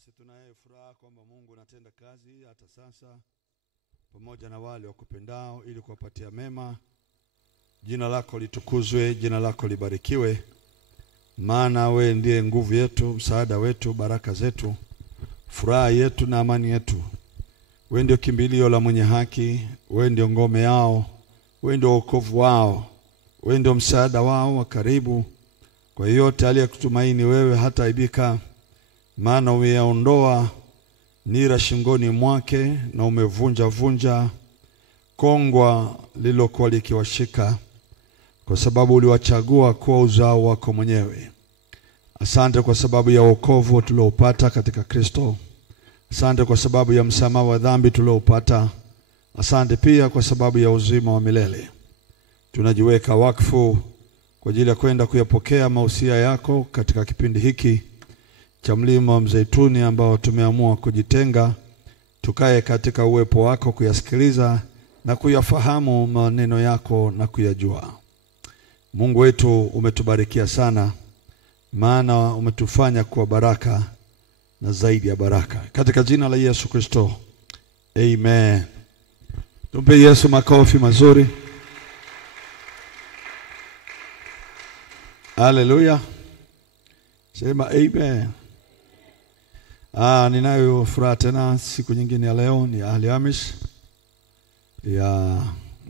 Nasi tunaye furaha kwamba Mungu anatenda kazi hata sasa pamoja na wale wakupendao ili kuwapatia mema. Jina lako litukuzwe, jina lako libarikiwe. Maana wewe ndiye nguvu yetu, msaada wetu, baraka zetu, furaha yetu na amani yetu. Wewe ndio kimbilio la mwenye haki, wewe ndio ngome yao, wewe ndio wokovu wao, wewe ndio msaada wao wa karibu. Kwa yote aliyekutumaini wewe hata aibika, maana umeondoa nira shingoni mwake na umevunja kongwa lilokuwa likiwashika, kwa sababu uliwachagua kuwa uzao wako mwenyewe. Asante kwa sababu ya wokovu tuliopata katika Kristo. Asante kwa sababu ya msamaha wa dhambi tuliopata. Asante pia kwa sababu ya uzima wa milele. Tunajiweka wakfu kwa ajili ya kwenda kuyapokea mausia yako katika kipindi hiki cha Mlima wa Mzeituni, ambao tumeamua kujitenga tukae katika uwepo wako, kuyasikiliza na kuyafahamu maneno yako na kuyajua. Mungu wetu, umetubarikia sana, maana umetufanya kuwa baraka na zaidi ya baraka. Katika jina la Yesu Kristo, amen. Tumpe Yesu makofi mazuri. Haleluya. Sema amen. Ninayo furaha tena siku nyingine ya leo. Ni Alhamisi ya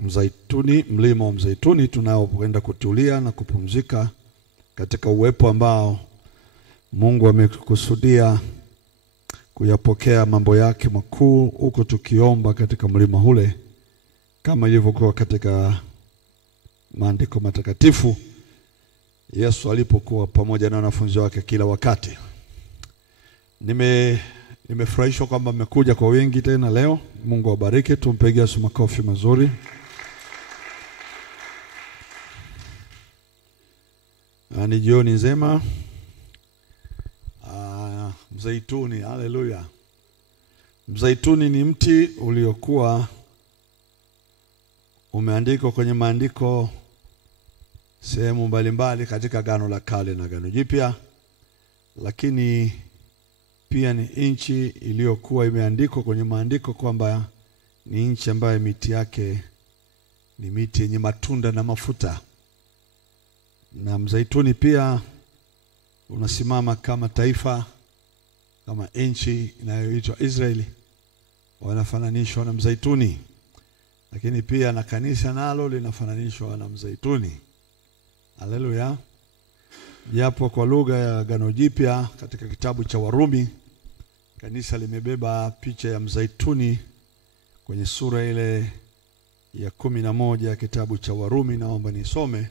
Mzeituni, Mlima wa Mzeituni, tunaokwenda kutulia na kupumzika katika uwepo ambao Mungu amekusudia kuyapokea mambo yake makuu, huko tukiomba katika mlima ule kama ilivyokuwa katika maandiko matakatifu Yesu alipokuwa pamoja na wanafunzi wake kila wakati. Nimefurahishwa kwamba mmekuja kwa wingi tena leo. Mungu awabariki. Tumpigie Yesu makofi mazuri. Ni jioni njema. Mzeituni, haleluya. Mzeituni ni mti uliokuwa umeandikwa kwenye maandiko sehemu mbalimbali katika Agano la Kale na Agano Jipya, lakini pia ni nchi iliyokuwa imeandikwa kwenye maandiko kwamba ni nchi ambayo miti yake ni miti yenye matunda na mafuta. Na mzeituni pia unasimama kama taifa, kama nchi inayoitwa Israeli, wanafananishwa na mzeituni. Lakini pia na kanisa nalo linafananishwa na mzeituni. Haleluya. Japo kwa lugha ya Agano Jipya katika kitabu cha Warumi, kanisa limebeba picha ya mzeituni kwenye sura ile ya 11 ya kitabu cha Warumi. Naomba nisome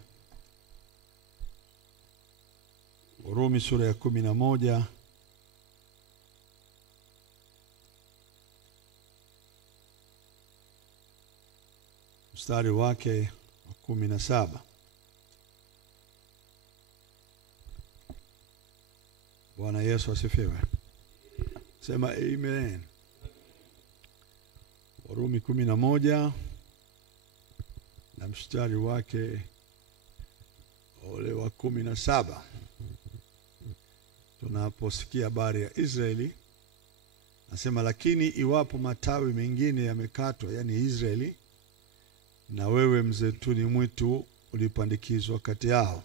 Warumi sura ya 11 mstari wake wa 17. Bwana Yesu asifiwe. Sema amen. Warumi 11 na mstari wake ule wa 17. Tunaposikia habari ya Israeli, nasema lakini iwapo matawi mengine yamekatwa, yani Israeli, na wewe mzeituni mwitu ulipandikizwa kati yao,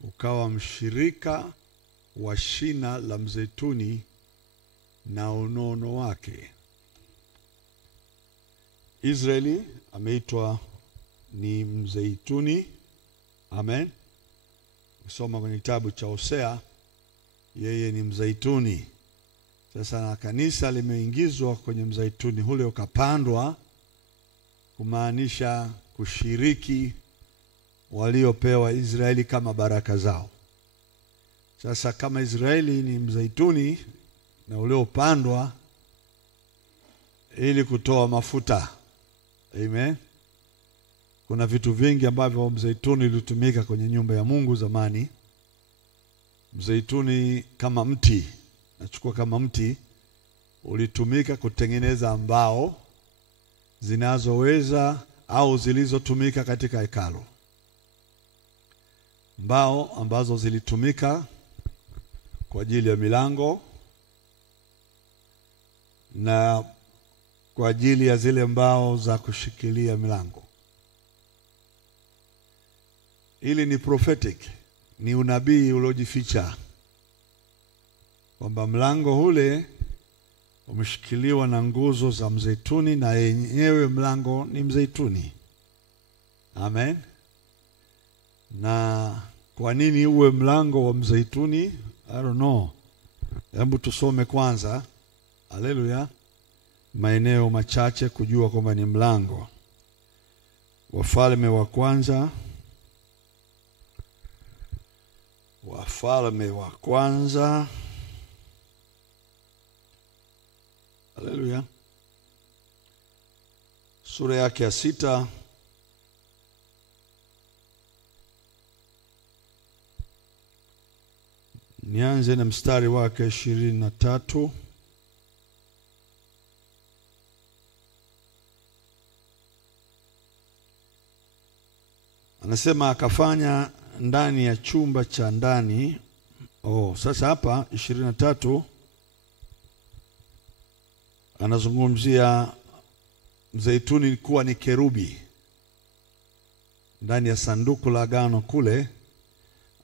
ukawa mshirika wa shina la mzeituni na unono wake. Israeli ameitwa ni mzeituni. Amen. Usoma kwenye kitabu cha Hosea, yeye ni mzeituni. Sasa na kanisa limeingizwa kwenye mzeituni ule, ukapandwa, kumaanisha kushiriki waliopewa Israeli kama baraka zao. Sasa kama Israeli ni mzeituni na uliopandwa ili kutoa mafuta. Amen. Kuna vitu vingi ambavyo mzeituni ulitumika kwenye nyumba ya Mungu zamani. Mzeituni kama mti, nachukua kama mti, ulitumika kutengeneza mbao zinazoweza au zilizotumika katika hekalu. Mbao ambazo zilitumika kwa ajili ya milango, na kwa ajili ya zile mbao za kushikilia milango. Hili ni prophetic, ni unabii uliojificha, kwamba mlango ule umeshikiliwa na nguzo za mzeituni na yenyewe mlango ni mzeituni. Amen. Na kwa nini uwe mlango wa mzeituni? I don't know. Hebu tusome kwanza, haleluya, maeneo machache kujua kwamba ni mlango. Wafalme wa kwanza, haleluya, sura yake ya 6, nianze na mstari wake 23. Anasema akafanya ndani ya chumba cha ndani. Sasa hapa 23 anazungumzia mzeituni kuwa ni kerubi ndani ya sanduku la agano kule.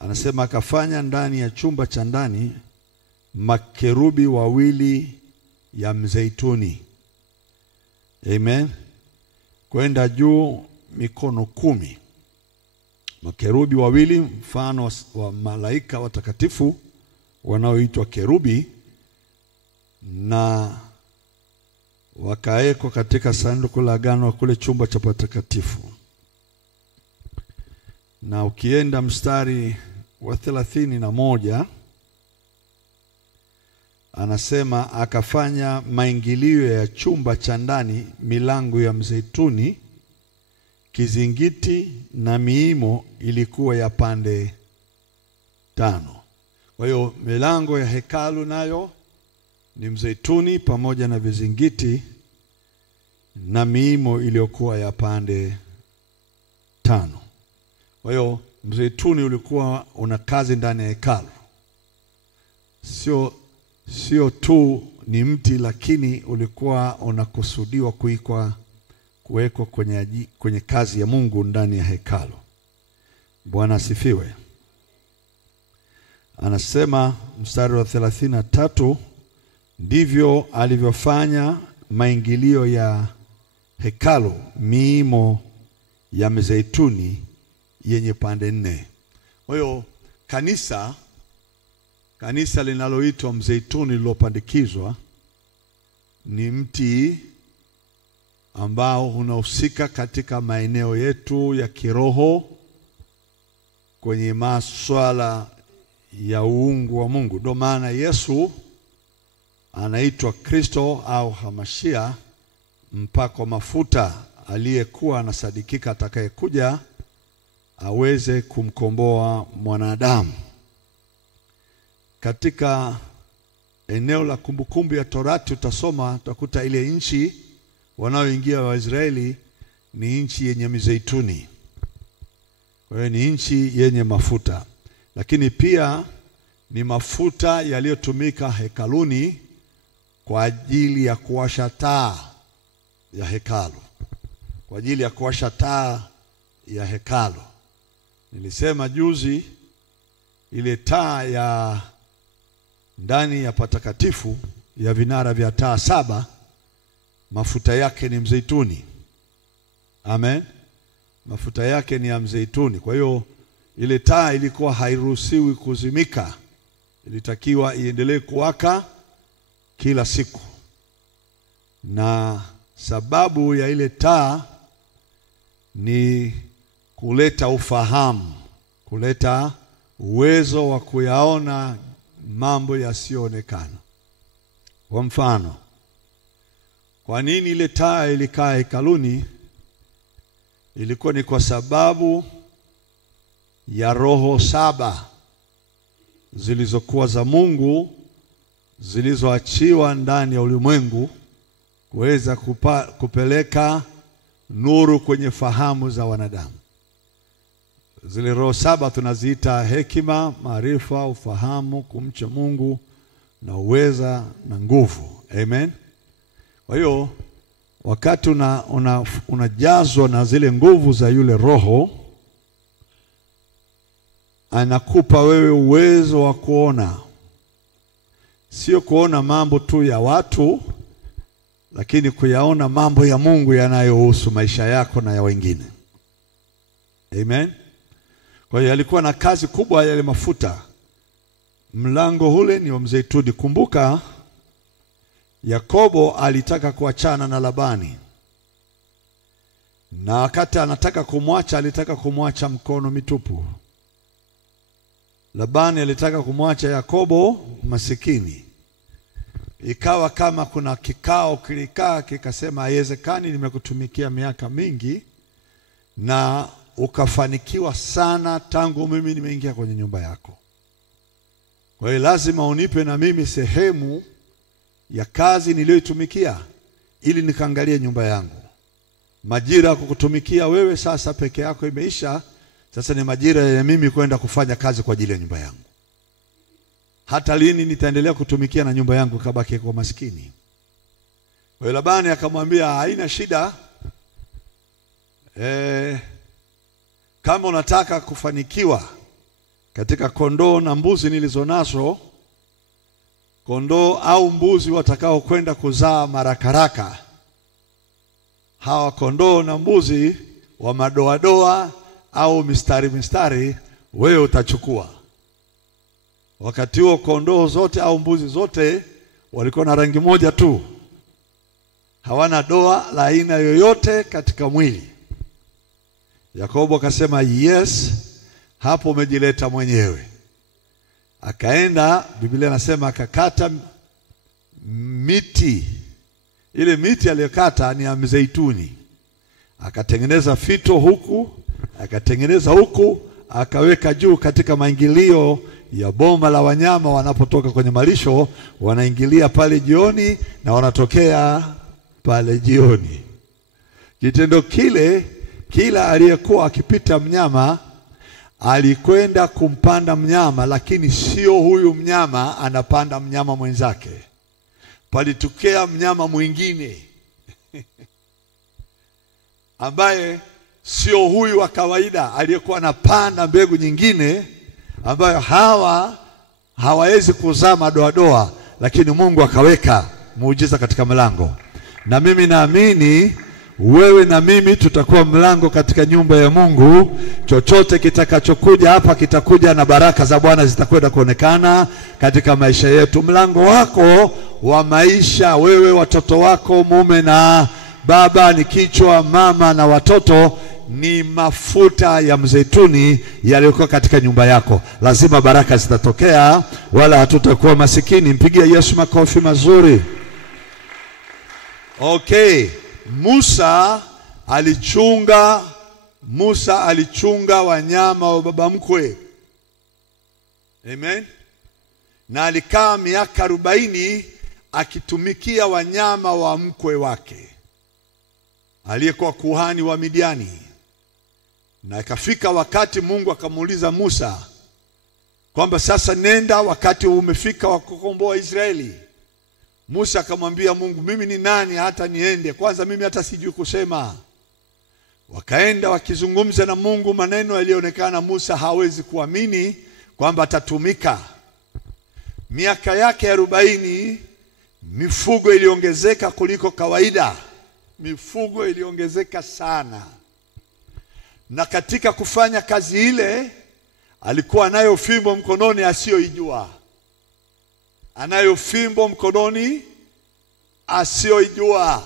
Anasema akafanya ndani ya chumba cha ndani makerubi wawili ya mzeituni. Amen. Kwenda juu mikono 10. Makerubi wawili mfano wa malaika watakatifu wanaoitwa kerubi, na wakaekwa katika sanduku la agano kule chumba cha patakatifu. Na ukienda mstari wa 31 anasema akafanya maingilio ya chumba cha ndani milango ya mzeituni, kizingiti na miimo ilikuwa ya pande 5. Kwa hiyo milango ya hekalu nayo ni mzeituni pamoja na vizingiti na miimo iliyokuwa ya pande 5. Kwa hiyo mzeituni ulikuwa una kazi ndani ya hekalu. Sio tu ni mti, lakini ulikuwa unakusudiwa kuwekwa kwenye kazi ya Mungu ndani ya hekalu. Bwana asifiwe. Anasema mstari wa 33, ndivyo alivyofanya maingilio ya hekalu miimo ya mzeituni yenye pande 4. Kwa hiyo kanisa linaloitwa mzeituni lilopandikizwa ni mti ambao unahusika katika maeneo yetu ya kiroho kwenye masuala ya uungu wa Mungu. Ndio maana Yesu anaitwa Kristo au Hamashia, mpako mafuta, aliyekuwa anasadikika atakayekuja aweze kumkomboa mwanadamu. Katika eneo la kumbukumbu ya Torati utasoma, utakuta ile nchi wanaoingia Waisraeli ni nchi yenye mizeituni. Kwa hiyo ni nchi yenye mafuta, lakini pia ni mafuta yaliyotumika hekaluni kwa ajili ya kuwasha taa ya hekalu. Kwa ajili ya kuwasha taa ya hekalu. Nilisema juzi ile taa ya ndani ya patakatifu ya vinara vya taa 7 mafuta yake ni mzeituni. Amen. Mafuta yake ni ya mzeituni. Kwa hiyo ile taa ilikuwa hairuhusiwi kuzimika. Ilitakiwa iendelee kuwaka kila siku. Na sababu ya ile taa ni kuleta ufahamu, kuleta uwezo wa kuyaona mambo yasiyoonekana. Kwa mfano, kwa nini ile taa ilikaa hekaluni? Ilikuwa ni kwa sababu ya roho 7 zilizokuwa za Mungu zilizoachiwa ndani ya ulimwengu kuweza kupeleka nuru kwenye fahamu za wanadamu. Zile roho 7 tunaziita hekima, maarifa, ufahamu, kumcha Mungu na uweza na nguvu. Amen. Kwa hiyo wakati unajazwa na zile nguvu za yule Roho, anakupa wewe uwezo wa kuona, sio kuona mambo tu ya watu, lakini kuyaona mambo ya Mungu yanayohusu maisha yako na ya wengine. Amen. Kwa hiyo alikuwa na kazi kubwa yale mafuta. Mlango ule ni wa mzeituni. Kumbuka Yakobo alitaka kuachana na Labani, na wakati anataka kumwacha, alitaka kumwacha mkono mitupu. Labani alitaka kumwacha Yakobo masikini. Ikawa kama kuna kikao kilikaa kikasema, haiwezekani, nimekutumikia miaka mingi na ukafanikiwa sana tangu mimi nimeingia kwenye nyumba yako. Kwa hiyo lazima unipe na mimi sehemu ya kazi niliyoitumikia ili nikaangalie nyumba yangu. Majira ya kukutumikia wewe sasa peke yako imeisha. Sasa ni majira ya mimi kwenda kufanya kazi kwa ajili ya nyumba yangu. Hata lini nitaendelea kutumikia na nyumba yangu kabaki kwa maskini? Kwa hiyo Labani akamwambia, haina shida. Kama unataka kufanikiwa katika kondoo na mbuzi nilizonazo, kondoo au mbuzi watakao kwenda kuzaa marakaraka, hawa kondoo na mbuzi wa madoadoa au mistari, wewe utachukua. Wakati huo kondoo zote au mbuzi zote walikuwa na rangi moja tu, hawana doa la aina yoyote katika mwili. Yakobo akasema, yes, hapo umejileta mwenyewe. Akaenda, Biblia inasema akakata miti. Ile miti aliyokata ni ya mzeituni. Akatengeneza fito huku, akatengeneza huku, akaweka juu katika maingilio ya boma la wanyama. Wanapotoka kwenye malisho, wanaingilia pale jioni na wanatokea pale jioni. Kitendo kile, kila aliyekuwa akipita mnyama alikwenda kumpanda mnyama, lakini sio huyu mnyama anapanda mnyama mwenzake. Palitokea mnyama mwingine ambaye sio huyu wa kawaida, aliyekuwa anapanda mbegu nyingine ambayo hawawezi kuzaa madoadoa, lakini Mungu akaweka muujiza katika mlango. Na mimi naamini wewe na mimi tutakuwa mlango katika nyumba ya Mungu. Chochote kitakachokuja hapa kitakuja na baraka za Bwana zitakwenda kuonekana katika maisha yetu. Mlango wako wa maisha, wewe, watoto wako, mume na baba, ni kichwa, mama na watoto, ni mafuta ya mzeituni yaliyokuwa katika nyumba yako. Lazima baraka zitatokea, wala hatutakuwa masikini. Mpigie Yesu makofi mazuri. Okay. Musa alichunga wanyama wa baba mkwe. Amen. Na alikaa miaka 40 akitumikia wanyama wa mkwe wake aliyekuwa kuhani wa Midiani. Na ikafika wakati Mungu akamuuliza Musa kwamba sasa nenda, wakati umefika wa kukomboa Israeli. Musa akamwambia Mungu, mimi ni nani hata niende? Kwanza mimi hata sijui kusema. Wakaenda wakizungumza na Mungu maneno yalionekana Musa hawezi kuamini kwamba atatumika. Miaka yake 40, mifugo iliongezeka kuliko kawaida. Mifugo iliongezeka sana. Na katika kufanya kazi ile, alikuwa nayo fimbo mkononi asiyoijua. Anayo fimbo mkononi asiyoijua.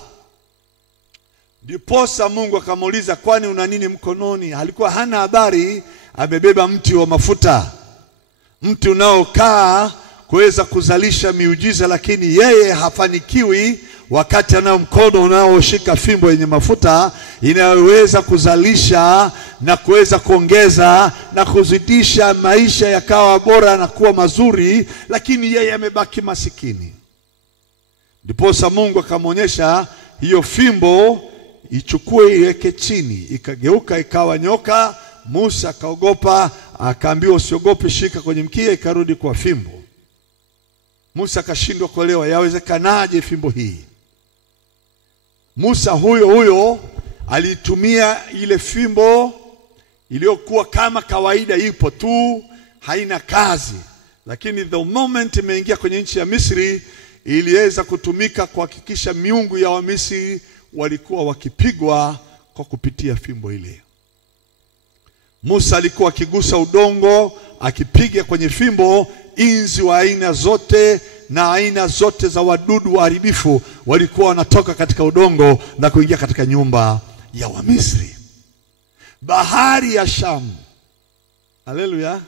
Ndiposa Mungu akamuuliza, kwani una nini mkononi? Alikuwa hana habari. Amebeba mti wa mafuta, mti unaokaa kuweza kuzalisha miujiza, lakini yeye hafanikiwi wakati anao mkono unaoshika fimbo yenye mafuta inayoweza kuzalisha na kuweza kuongeza na kuzidisha maisha yakawa bora na kuwa mazuri, lakini yeye amebaki masikini. Ndiposa Mungu akamwonyesha hiyo fimbo ichukue iweke chini, ikageuka ikawa nyoka. Musa akaogopa, akaambiwa usiogope, shika kwenye mkia, ikarudi kwa fimbo. Musa akashindwa kuelewa, yawezekanaje fimbo hii? Musa huyo alitumia ile fimbo iliyokuwa kama kawaida, ipo tu, haina kazi. Lakini the moment imeingia kwenye nchi ya Misri, iliweza kutumika kuhakikisha miungu ya Wamisri walikuwa wakipigwa kwa kupitia fimbo ile. Musa alikuwa akigusa udongo, akipiga kwenye fimbo, inzi wa aina zote na aina zote za wadudu waharibifu walikuwa wanatoka katika udongo na kuingia katika nyumba ya Wamisri. Bahari ya Shamu, haleluya,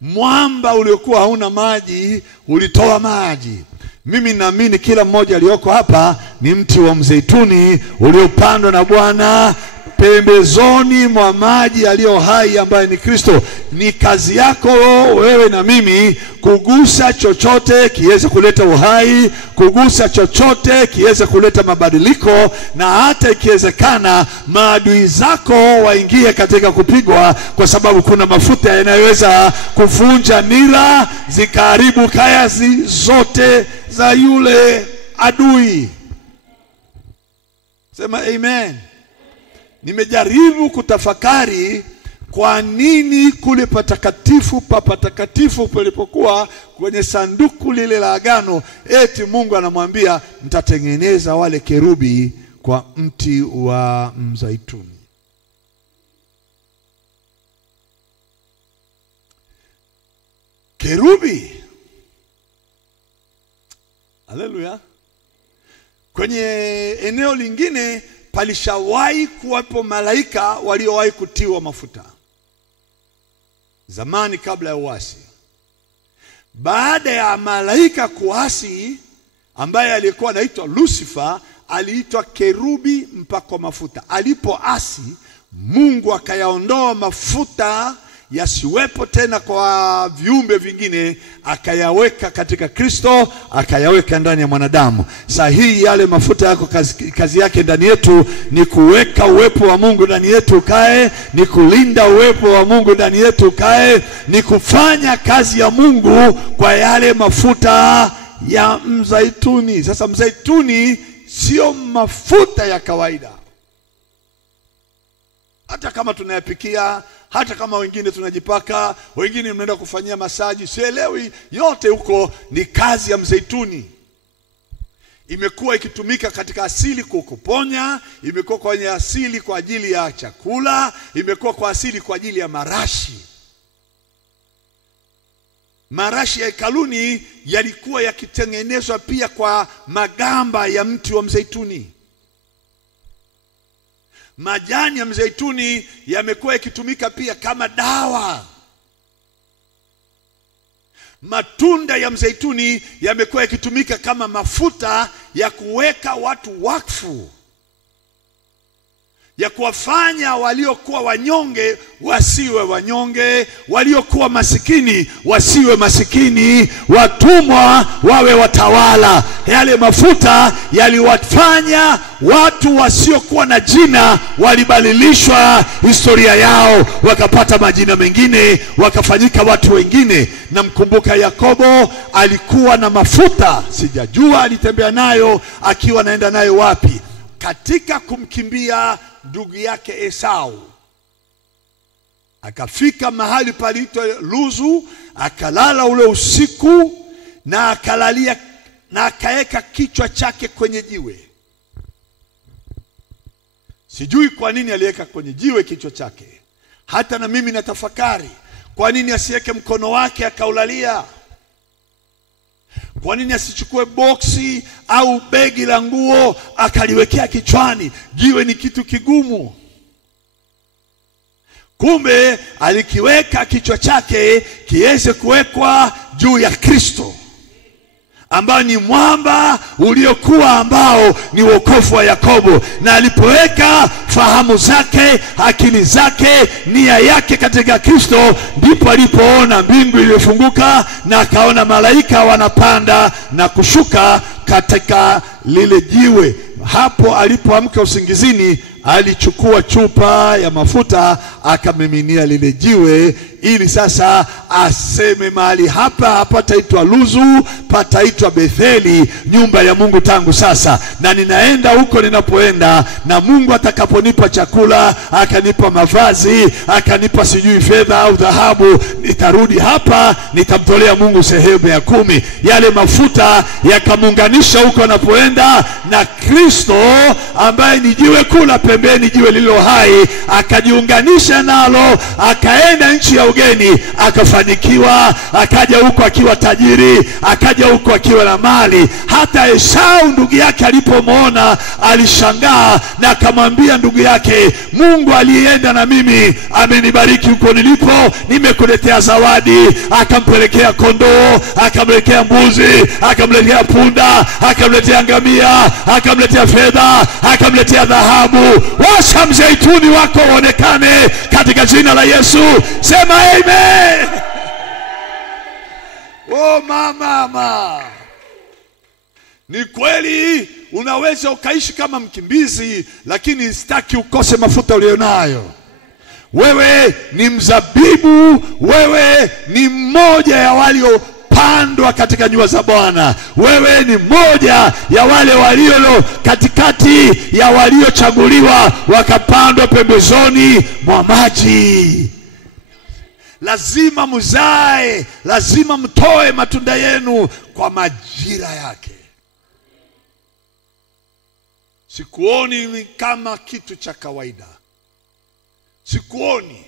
mwamba uliokuwa hauna maji ulitoa maji. Mimi naamini kila mmoja aliyoko hapa ni mti wa mzeituni uliopandwa na Bwana pembezoni mwa maji yaliyo hai ambaye ni Kristo. Ni kazi yako wewe na mimi kugusa chochote kiweze kuleta uhai, kugusa chochote kiweze kuleta mabadiliko, na hata ikiwezekana maadui zako waingie katika kupigwa, kwa sababu kuna mafuta yanayoweza kuvunja nira, zikaharibu kazi zote za yule adui. Sema amen. Nimejaribu kutafakari kwa nini kule patakatifu palipokuwa kwenye sanduku lile la agano, eti Mungu anamwambia nitatengeneza wale kerubi kwa mti wa mzaituni. Kerubi, haleluya. Kwenye eneo lingine palishawahi kuwapo malaika waliowahi kutiwa mafuta zamani kabla ya uasi. Baada ya malaika kuasi, ambaye alikuwa anaitwa Lucifer, aliitwa kerubi mpakwa mafuta. Alipoasi, Mungu akayaondoa mafuta yasiwepo tena kwa viumbe vingine, akayaweka katika Kristo, akayaweka ndani ya mwanadamu. Sahihi, yale mafuta yako kazi yake ndani yetu ni kuweka uwepo wa Mungu ndani yetu kae, ni kulinda uwepo wa Mungu ndani yetu kae, ni kufanya kazi ya Mungu kwa yale mafuta ya mzaituni. Sasa mzaituni sio mafuta ya kawaida. Hata kama tunayapikia, hata kama wengine tunajipaka, wengine mnaenda kufanyia masaji, sielewi, yote huko ni kazi ya mzeituni. Imekuwa ikitumika katika asili kukuponya, imekuwa kwenye asili kwa ajili ya chakula, imekuwa kwa asili kwa ajili ya marashi. Marashi ya hekaluni yalikuwa yakitengenezwa pia kwa magamba ya mti wa mzeituni. Majani ya mzeituni yamekuwa yakitumika pia kama dawa. Matunda ya mzeituni yamekuwa yakitumika kama mafuta ya kuweka watu wakfu, ya kuwafanya waliokuwa wanyonge wasiwe wanyonge, waliokuwa masikini wasiwe masikini, watumwa wawe watawala. Yale mafuta yaliwafanya watu wasiokuwa na jina walibadilishwa historia yao, wakapata majina mengine, wakafanyika watu wengine. Na mkumbuka Yakobo alikuwa na mafuta, sijajua alitembea nayo akiwa naenda nayo wapi, katika kumkimbia ndugu yake Esau. Akafika mahali paliitwa Luzu, akalala ule usiku, na akalalia na akaeka kichwa chake kwenye jiwe. Sijui kwa nini aliweka kwenye jiwe kichwa chake. Hata na mimi natafakari, kwa nini asiweke mkono wake akaulalia? Kwa nini asichukue boksi au begi la nguo akaliwekea kichwani? Jiwe ni kitu kigumu. Kumbe alikiweka kichwa chake kiweze kuwekwa juu ya Kristo, ambao ni mwamba uliokuwa ambao ni wokovu wa Yakobo. Na alipoweka fahamu zake, akili zake, nia yake katika Kristo, ndipo alipoona mbingu iliyofunguka na akaona malaika wanapanda na kushuka katika lile jiwe. Hapo alipoamka usingizini, alichukua chupa ya mafuta akamiminia lile jiwe ili sasa aseme mahali hapa pataitwa Luzu, pataitwa Betheli, nyumba ya Mungu tangu sasa. Na ninaenda huko ninapoenda, na Mungu atakaponipa chakula, akanipa mavazi, akanipa sijui fedha au dhahabu, nitarudi hapa, nitamtolea Mungu sehemu ya 10. Yale mafuta yakamuunganisha huko anapoenda na Kristo, ambaye ni jiwe kula pembeni, jiwe lilo hai, akajiunganisha nalo, akaenda nchi ya ugeni, akafanikiwa, akaja huko akiwa tajiri, akaja huko akiwa na mali. Hata Esau ndugu yake alipomwona alishangaa, na akamwambia ndugu yake, Mungu alienda na mimi amenibariki huko nilipo, nimekuletea zawadi. Akampelekea kondoo, akamletea mbuzi, akamletea punda, akamletea ngamia, akamletea fedha, akamletea dhahabu. Washa mzeituni wako uonekane katika jina la Yesu. Sema amen. Oh mama, ni kweli unaweza ukaishi kama mkimbizi, lakini sitaki ukose mafuta ulionayo. Wewe ni mzabibu, wewe ni mmoja ya waliopandwa katika nyua za Bwana. Wewe ni mmoja ya wale walio katikati ya waliochaguliwa wakapandwa pembezoni mwa maji. Lazima muzae, lazima mtoe matunda yenu kwa majira yake. Sikuoni kama kitu cha kawaida. Sikuoni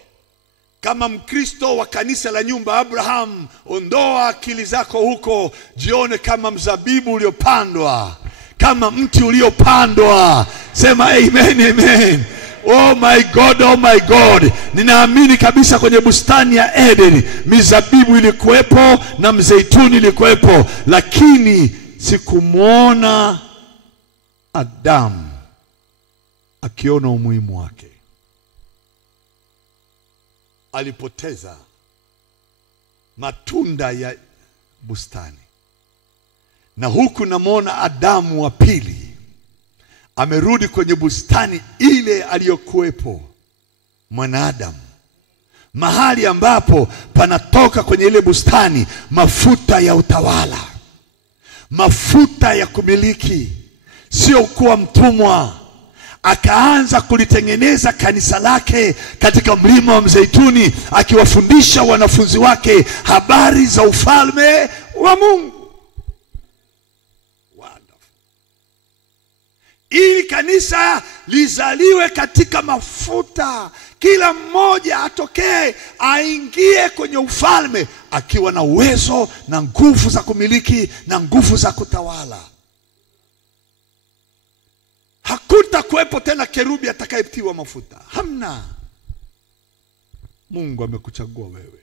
kama Mkristo wa kanisa la nyumba Abraham. Ondoa akili zako huko, jione kama mzabibu uliopandwa, kama mti uliopandwa. Sema amen, amen. Oh my God, oh my God. Ninaamini kabisa kwenye bustani ya Eden mizabibu ilikuwepo na mzeituni ilikuwepo, lakini sikumuona Adamu akiona umuhimu wake. Alipoteza matunda ya bustani. Na huku namuona Adamu wa pili amerudi kwenye bustani ile aliyokuwepo mwanadamu, mahali ambapo panatoka kwenye ile bustani mafuta ya utawala, mafuta ya kumiliki, sio kuwa mtumwa. Akaanza kulitengeneza kanisa lake katika mlima wa Mzeituni, akiwafundisha wanafunzi wake habari za ufalme wa Mungu. Ili kanisa lizaliwe katika mafuta, kila mmoja atokee aingie kwenye ufalme akiwa na uwezo na nguvu za kumiliki na nguvu za kutawala. Hakutakuwepo tena kerubi atakayetiwa mafuta. Hamna. Mungu amekuchagua wewe.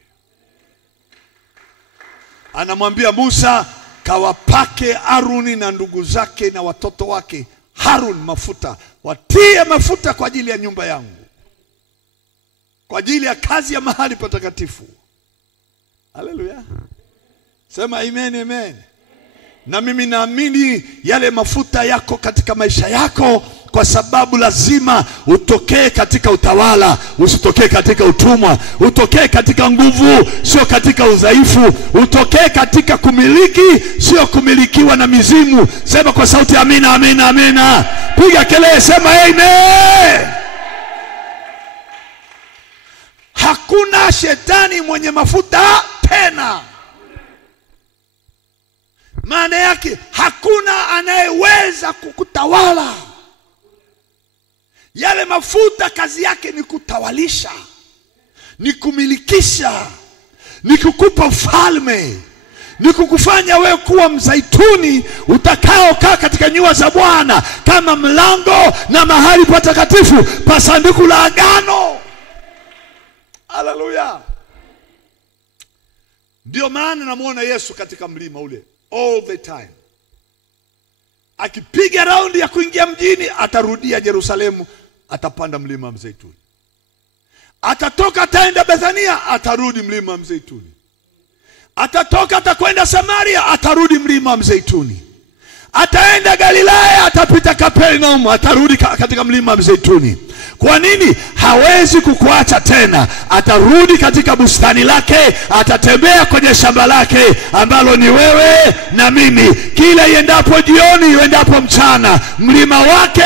Anamwambia Musa, kawapake Haruni na ndugu zake na watoto wake Harun mafuta, watie mafuta kwa ajili ya nyumba yangu, kwa ajili ya kazi ya mahali patakatifu. Haleluya. Sema amen, amen. Na mimi naamini yale mafuta yako katika maisha yako, kwa sababu lazima utokee katika utawala, usitokee katika utumwa, utokee katika nguvu, sio katika udhaifu, utokee katika kumiliki, sio kumilikiwa na mizimu. Sema kwa sauti amina, amina, amina. Piga kelele, sema amen. Hakuna shetani mwenye mafuta tena. Maana yake hakuna anayeweza kukutawala. Yale mafuta kazi yake ni kutawalisha, ni kumilikisha, ni kukupa ufalme, ni kukufanya wewe kuwa mzaituni utakaokaa katika nyua za Bwana, kama mlango na mahali patakatifu pa sanduku la agano. Haleluya. Ndio maana namuona Yesu katika mlima ule all the time. Akipiga raundi ya kuingia mjini, atarudia Yerusalemu, atapanda mlima wa Mzeituni. Atatoka ataenda Bethania, atarudi mlima wa Mzeituni. Atatoka atakwenda Samaria, atarudi mlima wa Mzeituni. Ataenda Galilaya, atapita Kapernaum, atarudi katika mlima wa Mzeituni. Kwa nini? Hawezi kukuacha tena. Atarudi katika bustani lake, atatembea kwenye shamba lake ambalo ni wewe na mimi. Kila iendapo jioni, iendapo mchana, mlima wake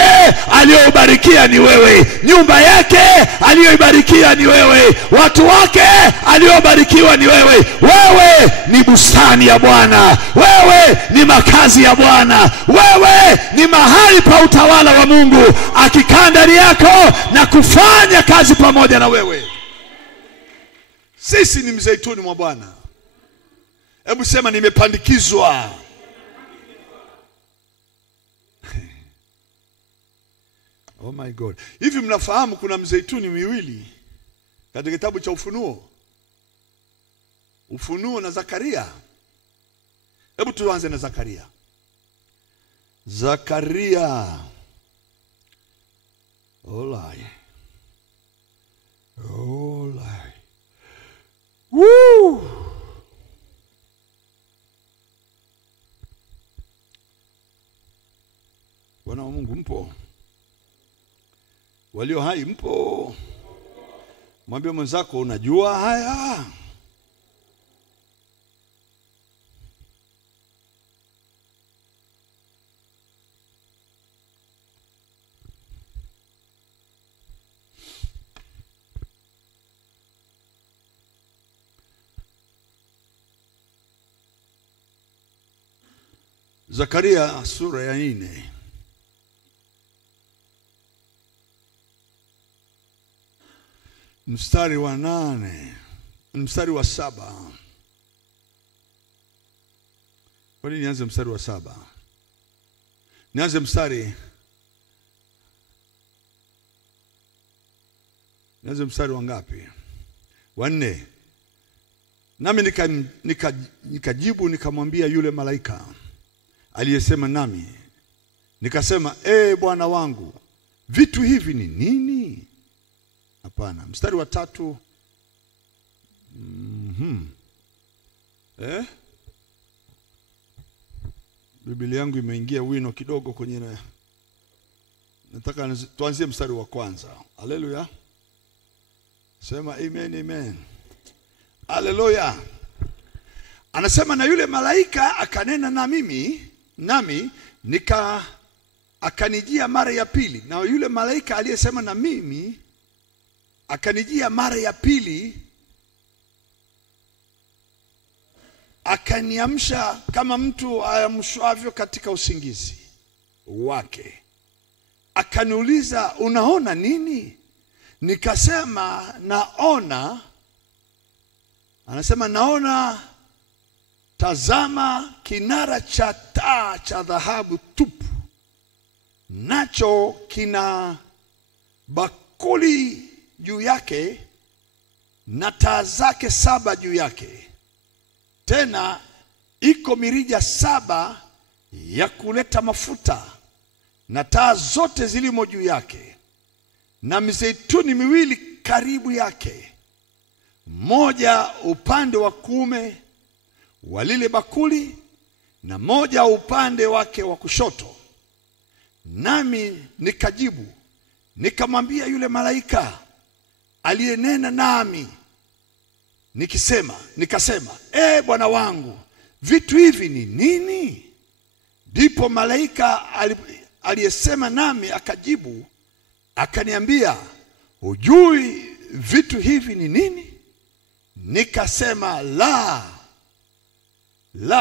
aliobarikia ni wewe, nyumba yake aliyoibarikia ni wewe, watu wake aliobarikiwa ni wewe. Wewe ni bustani ya Bwana, wewe ni makazi ya Bwana, wewe ni mahali pa utawala wa Mungu akikaa ndani yako na kufanya kazi pamoja na wewe. Sisi ni mzeituni mwa Bwana. Hebu sema nimepandikizwa. Oh my God. Hivi mnafahamu kuna mzeituni miwili katika kitabu cha Ufunuo? Ufunuo na Zakaria. Hebu tuanze na Zakaria. Zakaria. Olai. Olai. Woo! Bwana wa Mungu mpo? Walio hai mpo? Mwambie mwenzako unajua haya. Zakaria sura ya 4. Mstari wa 8, mstari wa 7. Kwa nini nianze mstari wa 7? Nianze mstari wa ngapi? Wa 4. Nami nikajibu nikamwambia yule malaika aliyesema nami, nikasema, Bwana wangu, vitu hivi ni nini? Hapana. Mstari wa 3. Biblia yangu imeingia wino kidogo kwenye nataka tuanzie mstari wa 1. Haleluya. Sema amen, amen. Haleluya. Anasema na yule malaika akanena nami akanijia mara ya pili. Na yule malaika aliyesema na mimi akanijia mara ya pili, akaniamsha kama mtu ayamshwavyo katika usingizi wake. Akaniuliza, unaona nini? Nikasema, naona. Anasema naona, tazama, kinara cha taa cha dhahabu tupu, nacho kina bakuli juu yake na taa zake 7 juu yake. Tena iko mirija 7 ya kuleta mafuta, na taa zote zilimo juu yake, na mizeituni miwili karibu yake, moja upande wa kuume wa lile bakuli na moja upande wake wa kushoto. Nami nikajibu nikamwambia yule malaika aliyenena nami, nikasema, Bwana wangu, vitu hivi ni nini? Ndipo malaika aliyesema nami akajibu akaniambia, hujui vitu hivi ni nini? Nikasema, la,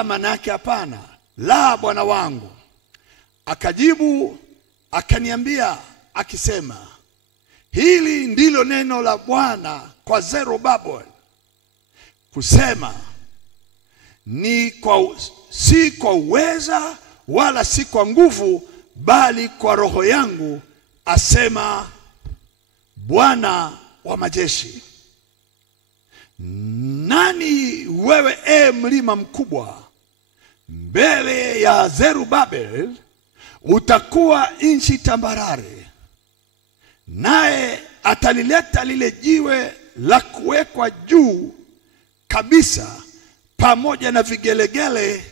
manake hapana, la Bwana wangu. Akajibu akaniambia akisema, hili ndilo neno la Bwana kwa Zerubabel kusema, si kwa uweza wala si kwa nguvu, bali kwa roho yangu, asema Bwana wa majeshi. Nani wewe, mlima mkubwa? Mbele ya Zerubabel utakuwa nchi tambarare, naye atalileta lile jiwe la kuwekwa juu kabisa pamoja na vigelegele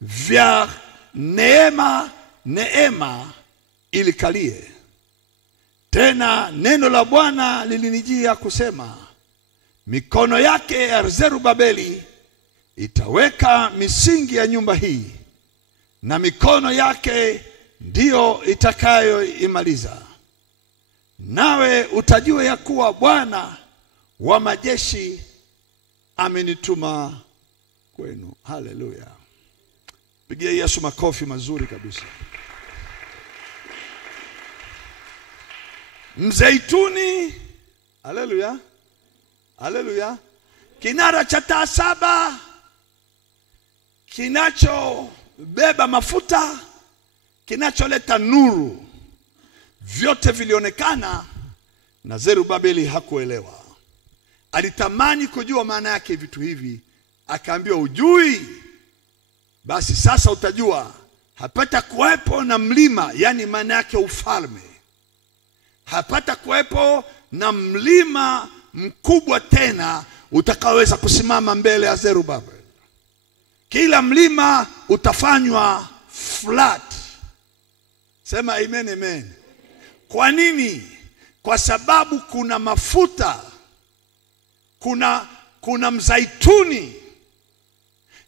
vya neema ilikalie. Tena neno la Bwana lilinijia kusema, mikono yake ya Zerubabeli itaweka misingi ya nyumba hii, na mikono yake ndiyo itakayoimaliza. Nawe utajua ya kuwa Bwana wa majeshi amenituma kwenu. Haleluya. Pigia Yesu makofi mazuri kabisa. Mzeituni, haleluya, haleluya, kinara cha taa 7 kinachobeba mafuta, kinacholeta nuru, vyote vilionekana na Zerubabeli hakuelewa. Alitamani kujua maana yake vitu hivi, akaambiwa ujui, basi sasa utajua. Hapata kuwepo na mlima, yani maana yake ufalme. Hapata kuwepo na mlima mkubwa tena utakaoweza kusimama mbele ya Zerubabeli. Kila mlima utafanywa flat. Sema amen, amen. Kwa nini? Kwa sababu kuna mafuta, kuna mzaituni,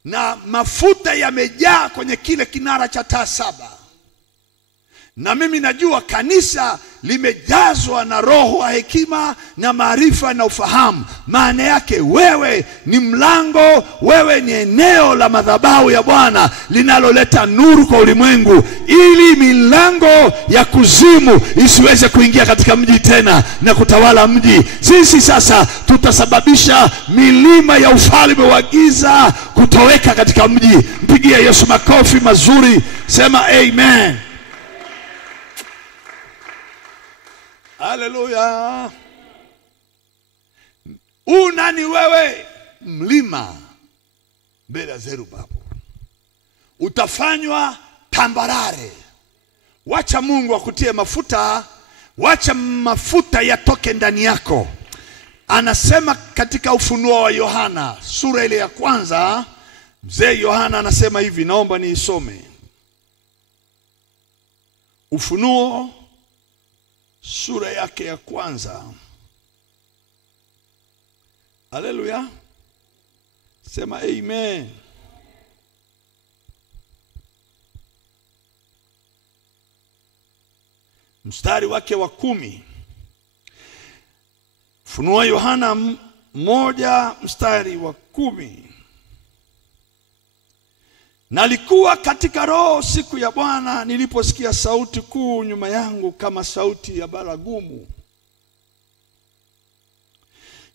na mafuta yamejaa kwenye kile kinara cha taa 7. Na mimi najua kanisa limejazwa na roho wa hekima na maarifa na ufahamu. Maana yake wewe ni mlango, wewe ni eneo la madhabahu ya Bwana linaloleta nuru kwa ulimwengu, ili milango ya kuzimu isiweze kuingia katika mji tena na kutawala mji. Sisi sasa tutasababisha milima ya ufalme wa giza kutoweka katika mji. Mpigie Yesu makofi mazuri, sema amen. Haleluya. Unani wewe? Mlima mbele ya Zerubabeli. Utafanywa tambarare. Wacha Mungu akutie mafuta, wacha mafuta yatoke ndani yako. Anasema katika Ufunuo wa Yohana sura ile ya 1, mzee Yohana anasema hivi, naomba niisome. Ufunuo sura yake ya 1. Haleluya. Sema amen. Mstari wake wa 10. Ufunuo Yohana 1 mstari wa 10. Nalikuwa katika roho siku ya Bwana niliposikia sauti kuu nyuma yangu kama sauti ya baragumu,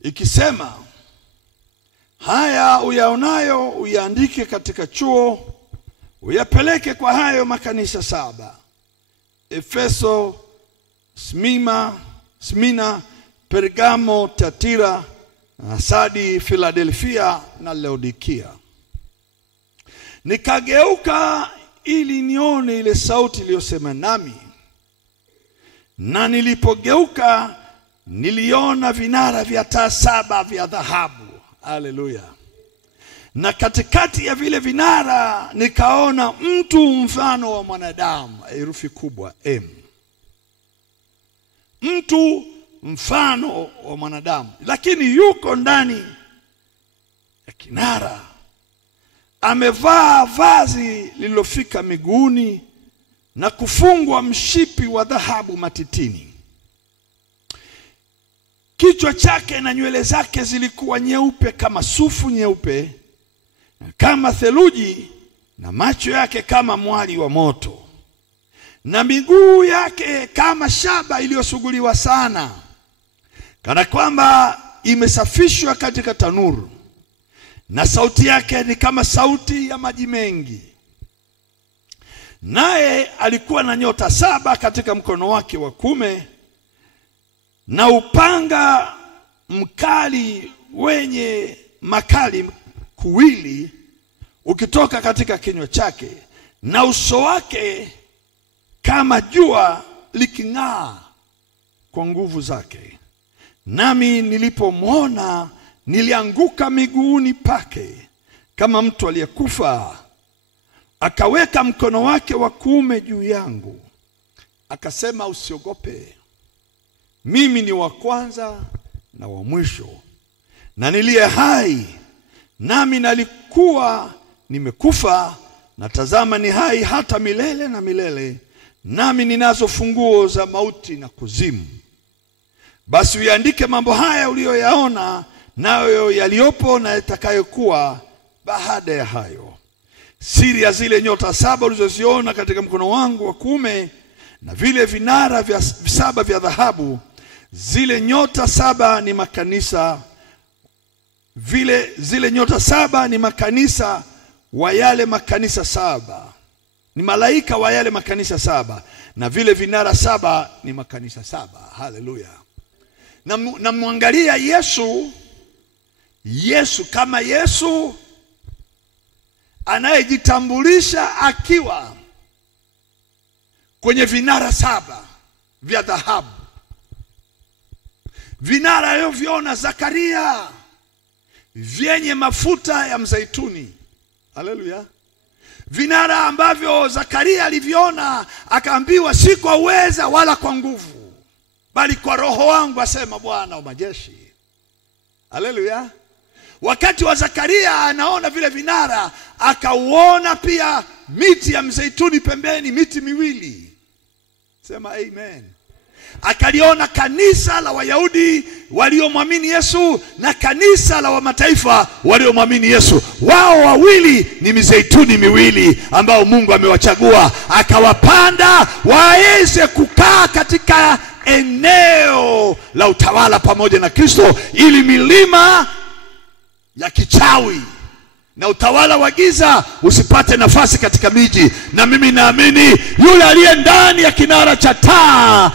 ikisema, haya uyaonayo uyaandike katika chuo, uyapeleke kwa hayo makanisa 7: Efeso, Smina, Pergamo, Tatira, Sadi, Philadelphia na Laodikia. Nikageuka ili nione ile sauti iliyosema nami, na nilipogeuka niliona vinara vya taa 7 vya dhahabu. Haleluya. Na katikati ya vile vinara nikaona mtu mfano wa mwanadamu, herufi kubwa M. Mtu mfano wa mwanadamu, lakini yuko ndani ya kinara. Amevaa vazi lililofika miguuni na kufungwa mshipi wa dhahabu matitini. Kichwa chake na nywele zake zilikuwa nyeupe kama sufu nyeupe, kama theluji, na macho yake kama mwali wa moto, na miguu yake kama shaba iliyosuguliwa sana, kana kwamba imesafishwa katika tanuru, na sauti yake ni kama sauti ya maji mengi. Naye alikuwa na nyota 7 katika mkono wake wa kuume, na upanga mkali wenye makali kuwili ukitoka katika kinywa chake, na uso wake kama jua liking'aa kwa nguvu zake. Nami nilipomwona nilianguka miguuni pake kama mtu aliyekufa. Akaweka mkono wake wa kuume juu yangu, akasema, usiogope, mimi ni wa kwanza na wa mwisho, na niliye hai, nami nalikuwa nimekufa, na tazama ni hai hata milele na milele, nami ninazo funguo za mauti na kuzimu. Basi uyaandike mambo haya uliyoyaona, nayo yaliyopo na yatakayokuwa baada ya hayo. Siri ya zile nyota 7 ulizoziona katika mkono wangu wa kuume, na vile vinara vya 7 vya dhahabu. Zile nyota 7 ni makanisa, zile nyota 7 ni makanisa wa yale makanisa 7, ni malaika wa yale makanisa 7, na vile vinara 7 ni makanisa 7. Haleluya. Na muangalia Yesu kama Yesu anayejitambulisha akiwa kwenye vinara 7 vya dhahabu. Vinara alivyoviona Zakaria vyenye mafuta ya mzaituni. Haleluya. Vinara ambavyo Zakaria aliviona akaambiwa, si kwa uweza wala kwa nguvu, bali kwa roho wangu, asema Bwana wa majeshi. Haleluya. Wakati wa Zakaria anaona vile vinara, akauona pia miti ya mzeituni pembeni, miti miwili. Sema amen. Akaliona kanisa la Wayahudi waliomwamini Yesu na kanisa la Wamataifa waliomwamini Yesu. Wao wawili ni mizeituni miwili ambao Mungu amewachagua akawapanda waweze kukaa katika eneo la utawala pamoja na Kristo, ili milima ya kichawi na utawala wa giza usipate nafasi katika miji. Na mimi naamini yule aliye ndani ya kinara cha taa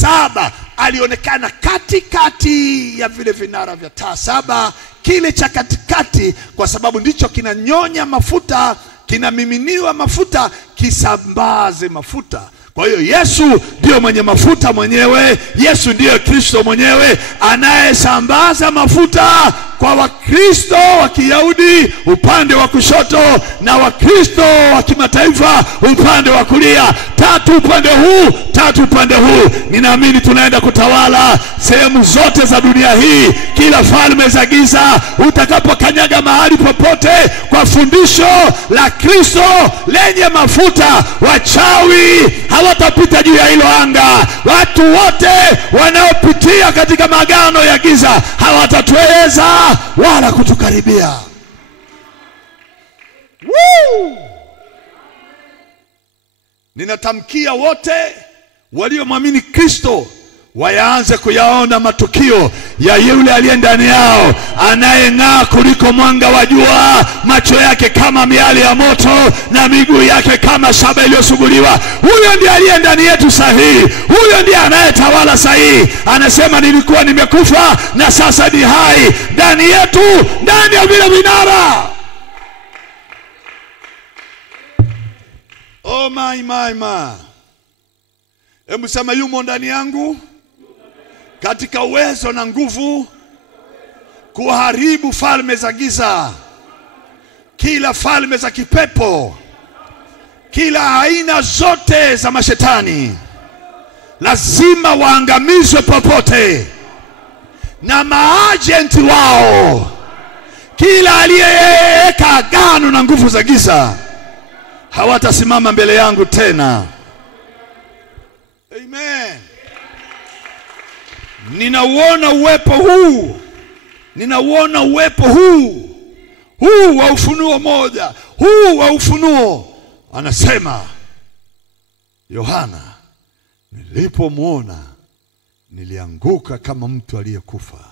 7 alionekana katikati ya vile vinara vya taa 7, kile cha katikati, kwa sababu ndicho kinanyonya mafuta, kinamiminiwa mafuta, kisambaze mafuta. Kwa hiyo Yesu ndio mwenye mafuta mwenyewe. Yesu ndiye Kristo mwenyewe anayesambaza mafuta kwa Wakristo wa Kiyahudi upande wa kushoto, na Wakristo wa kimataifa upande wa kulia. 3 upande huu, 3 upande huu. Ninaamini tunaenda kutawala sehemu zote za dunia hii. Kila falme za giza utakapokanyaga mahali popote kwa fundisho la Kristo lenye mafuta, wachawi hawatapita juu ya hilo anga. Watu wote wanaopitia katika magano ya giza hawatatuweza wala kutukaribia. Ninatamkia wote waliomwamini Kristo wayaanze kuyaona matukio ya yule aliye ndani yao, anayeng'aa kuliko mwanga wa jua, macho yake kama miali ya moto na miguu yake kama shaba iliyosuguliwa. Huyo ndiye aliye ndani yetu sahihi. Huyo ndiye anayetawala sahihi. Anasema nilikuwa nimekufa na sasa ni hai ndani yetu, ndani ya vile vinara. Oh my. Hebu sema, yumo ndani yangu katika uwezo na nguvu kuharibu falme za giza, kila falme za kipepo, kila aina zote za mashetani lazima waangamizwe popote na maajenti wao. Kila aliyeweka agano na nguvu za giza hawatasimama mbele yangu tena. Amen. Ninauona uwepo huu. Ninauona uwepo huu. Huu wa Ufunuo 1. Huu wa Ufunuo. Anasema Yohana, nilipomwona nilianguka kama mtu aliyekufa.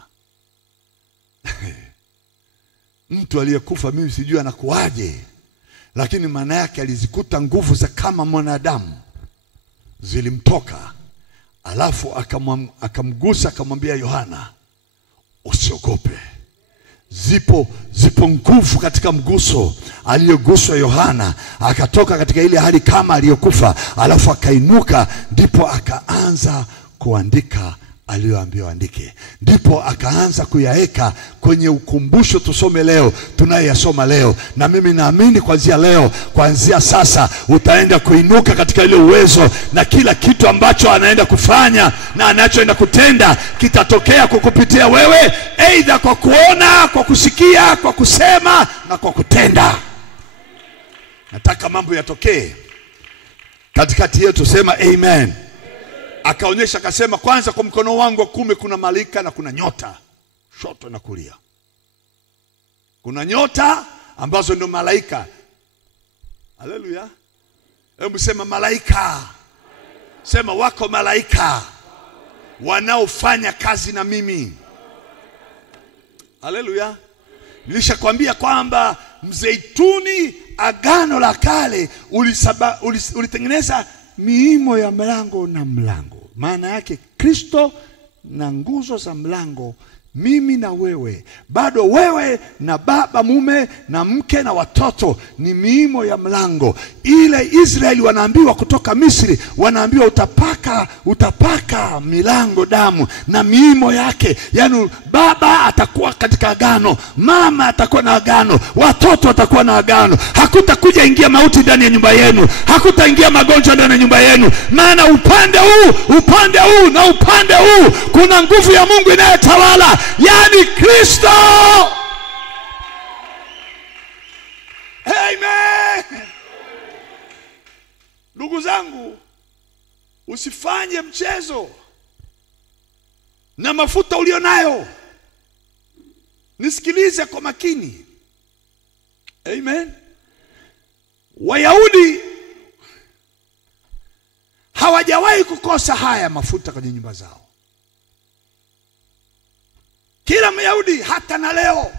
Mtu aliyekufa mimi sijui anakuaje, lakini maana yake alizikuta nguvu za kama mwanadamu zilimtoka. Alafu akamgusa akamwambia Yohana, usiogope. Zipo nguvu katika mguso aliyoguswa Yohana, akatoka katika ile hali kama aliyokufa, alafu akainuka, ndipo akaanza kuandika aliyoambiwa andike. Ndipo akaanza kuyaeka kwenye ukumbusho tusome leo, tunayasoma leo. Na mimi naamini kuanzia sasa utaenda kuinuka katika ile uwezo, na kila kitu ambacho anaenda kufanya na anachoenda kutenda kitatokea kukupitia wewe, aidha kwa kuona, kwa kusikia, kwa kusema na kwa kutenda. Nataka mambo yatokee katikati yetu, sema amen. Akaonyesha akasema, kwanza kwa mkono wangu wa kuume kuna malaika na kuna nyota, shoto na kulia. Kuna nyota ambazo ndio malaika. Haleluya. Hebu sema malaika. Sema wako malaika wanaofanya kazi na mimi. Haleluya. Nilishakwambia kwamba mzeituni, agano la kale, ulitengeneza miimo ya mlango na mlango. Maana yake Kristo na nguzo za mlango, mimi na wewe. Bado wewe na baba, mume na mke na watoto ni miimo ya mlango. Ile Israeli wanaambiwa kutoka Misri, wanaambiwa utapaka milango damu na miimo yake. Yaani baba atakuwa katika agano, mama atakuwa na agano, watoto watakuwa na agano. Hakutakuja ingia mauti ndani ya nyumba yenu, hakutaingia magonjwa ndani ya nyumba yenu. Maana upande huu na upande huu kuna nguvu ya Mungu inayotawala, yani Kristo. Amen. Ndugu zangu, usifanye mchezo na mafuta ulionayo. Nisikilize kwa makini. Amen. Wayahudi hawajawahi kukosa haya mafuta kwenye nyumba zao. Kila Myahudi, hata na leo,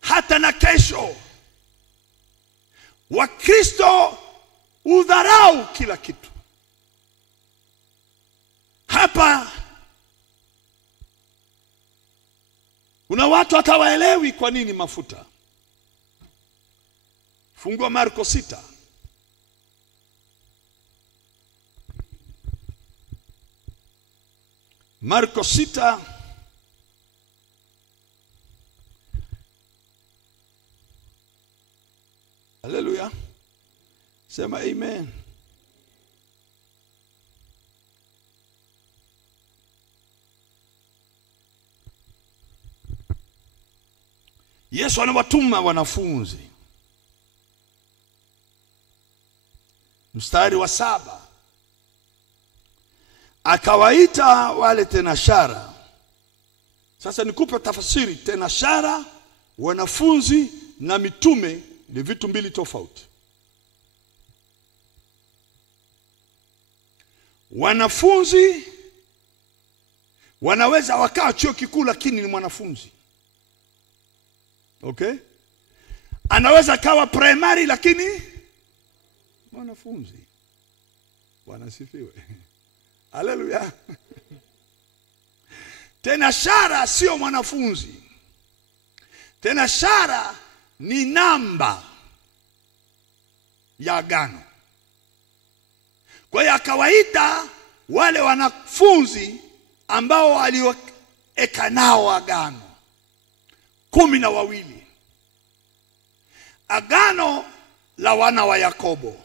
hata na kesho, Wakristo udharau kila kitu. Hapa kuna watu hatawaelewi kwa nini mafuta. Fungua Marko 6. Marko 6. Haleluya. Sema amen. Yesu anawatuma wanafunzi. Mstari wa 7. Akawaita wale tenashara. Sasa nikupe tafsiri. Tenashara, wanafunzi na mitume ni vitu mbili tofauti. Wanafunzi wanaweza wakaa chuo kikuu lakini ni mwanafunzi. Okay? Anaweza kawa primary lakini mwanafunzi. Bwana sifiwe. Haleluya. Tenashara sio mwanafunzi. Tenashara ni namba ya agano. Kwa hiyo akawaita wale wanafunzi ambao waliweka nao agano 12. Agano la wana wa Yakobo.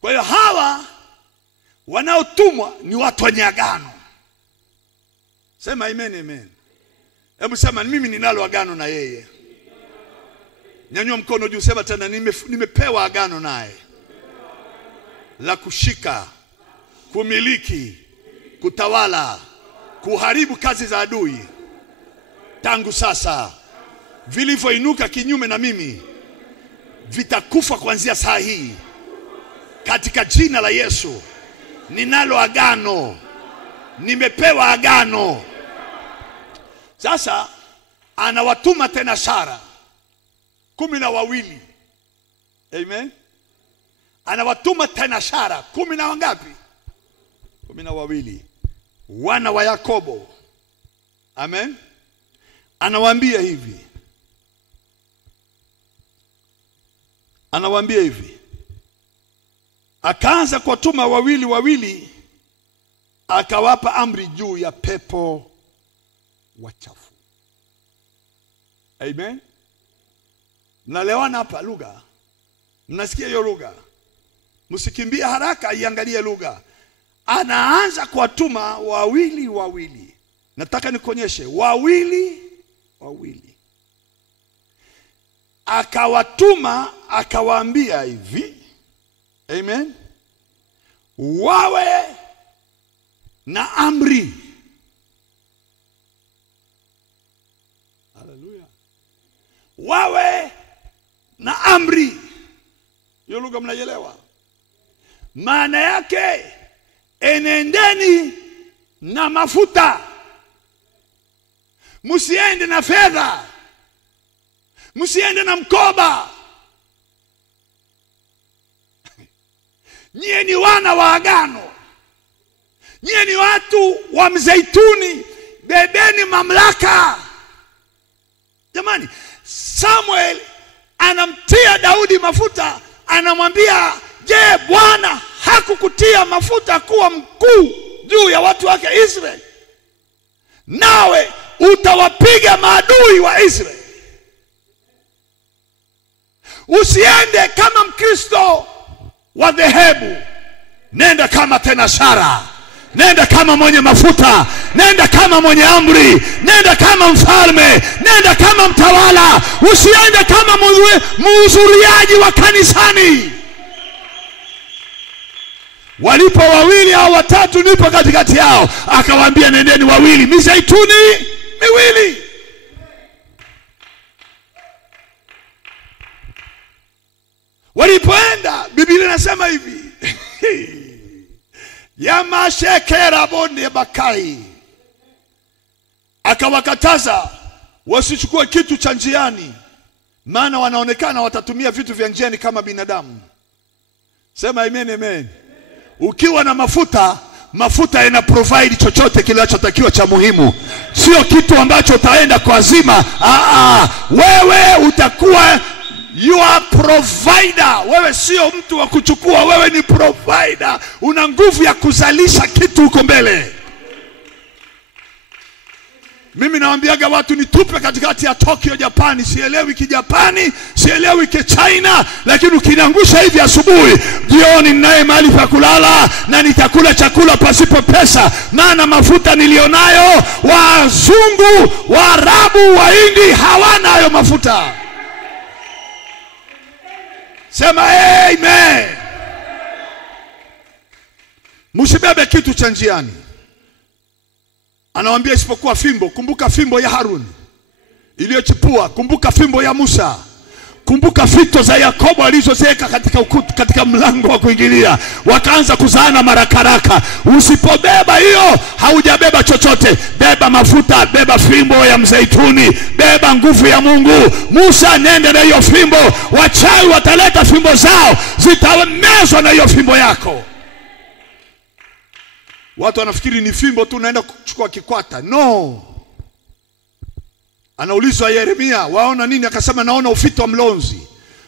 Kwa hiyo hawa wanaotumwa ni watu wenye agano. Sema amen, amen. Hebu sema mimi ninalo agano na yeye. Nyanyua mkono juu, sema tena nimepewa agano naye. La kushika, kumiliki, kutawala, kuharibu kazi za adui. Tangu sasa vilivyoinuka kinyume na mimi vitakufa kuanzia saa hii. Katika jina la Yesu. Ninalo agano. Nimepewa agano. Sasa anawatuma tena Sara 12. Amen. Anawatuma tena Sara 10 na wangapi? 12. Wana wa Yakobo. Amen. Anawaambia hivi. Akaanza kuwatuma wawili akawapa amri juu ya pepo wachafu. Amen. Mnaelewana hapa lugha? Mnasikia hiyo lugha? Msikimbie haraka, iangalie lugha. Anaanza kuwatuma wawili wawili. Nataka nikuonyeshe wawili wawili. Akawatuma akawaambia hivi. Amen. Wawe na amri. Haleluya. Wawe na amri. Hiyo lugha mnaelewa? Maana yake enendeni na mafuta. Msiende na fedha. Msiende na mkoba. Nyie ni wana wa agano. Nyie ni watu wa mzeituni. Bebeni mamlaka. Jamani, Samuel anamtia Daudi mafuta, anamwambia, je, Bwana hakukutia mafuta kuwa mkuu juu ya watu wake Israeli? Nawe utawapiga maadui wa Israeli. Usiende kama Mkristo wa dhehebu. Nenda kama tenashara. Nenda kama mwenye mafuta. Nenda kama mwenye amri. Nenda kama mfalme. Nenda kama mtawala. Usiende kama mhudhuriaji wa kanisani. Walipo wawili au watatu, nipo katikati yao. Akawaambia, nendeni wawili, mizeituni miwili. Walipoenda, Biblia inasema hivi. Yamashekera bonde bakai. Akawakataza wasichukue kitu cha njiani, maana wanaonekana watatumia vitu vya njiani kama binadamu. Sema amen, amen. Ukiwa na mafuta, mafuta ina provide chochote kinachotakiwa cha muhimu. Sio kitu ambacho utaenda kwa zima. Wewe utakuwa you are provider. Wewe sio mtu wa kuchukua, wewe ni provider. Una nguvu ya kuzalisha kitu huko mbele. Mimi nawaambiaga watu nitupe katikati ya Tokyo Japani. Sielewi Kijapani, sielewi Kichina, lakini ukiniangusha hivi asubuhi, jioni ninaye mahali pa kulala na nitakula chakula pasipo pesa. Maana mafuta nilionayo, wazungu, Waarabu, Wahindi hawana hayo mafuta. Sema amen. Msibebe kitu cha njiani. Anawaambia isipokuwa fimbo. Kumbuka fimbo ya Harun iliyochipua. Kumbuka fimbo ya Musa. Kumbuka fito za Yakobo alizozeka katika mlango wa kuingilia. Wakaanza kuzaana marakaraka. Usipobeba hiyo, haujabeba chochote. Beba mafuta, beba fimbo ya mzeituni, beba nguvu ya Mungu. Musa, nende na hiyo fimbo. Wachawi wataleta fimbo zao, zitamezwa na hiyo fimbo yako. Watu wanafikiri ni fimbo tu naenda kuchukua kikwata. No. Anaulizwa Yeremia, waona nini? Akasema, naona ufito wa mlonzi.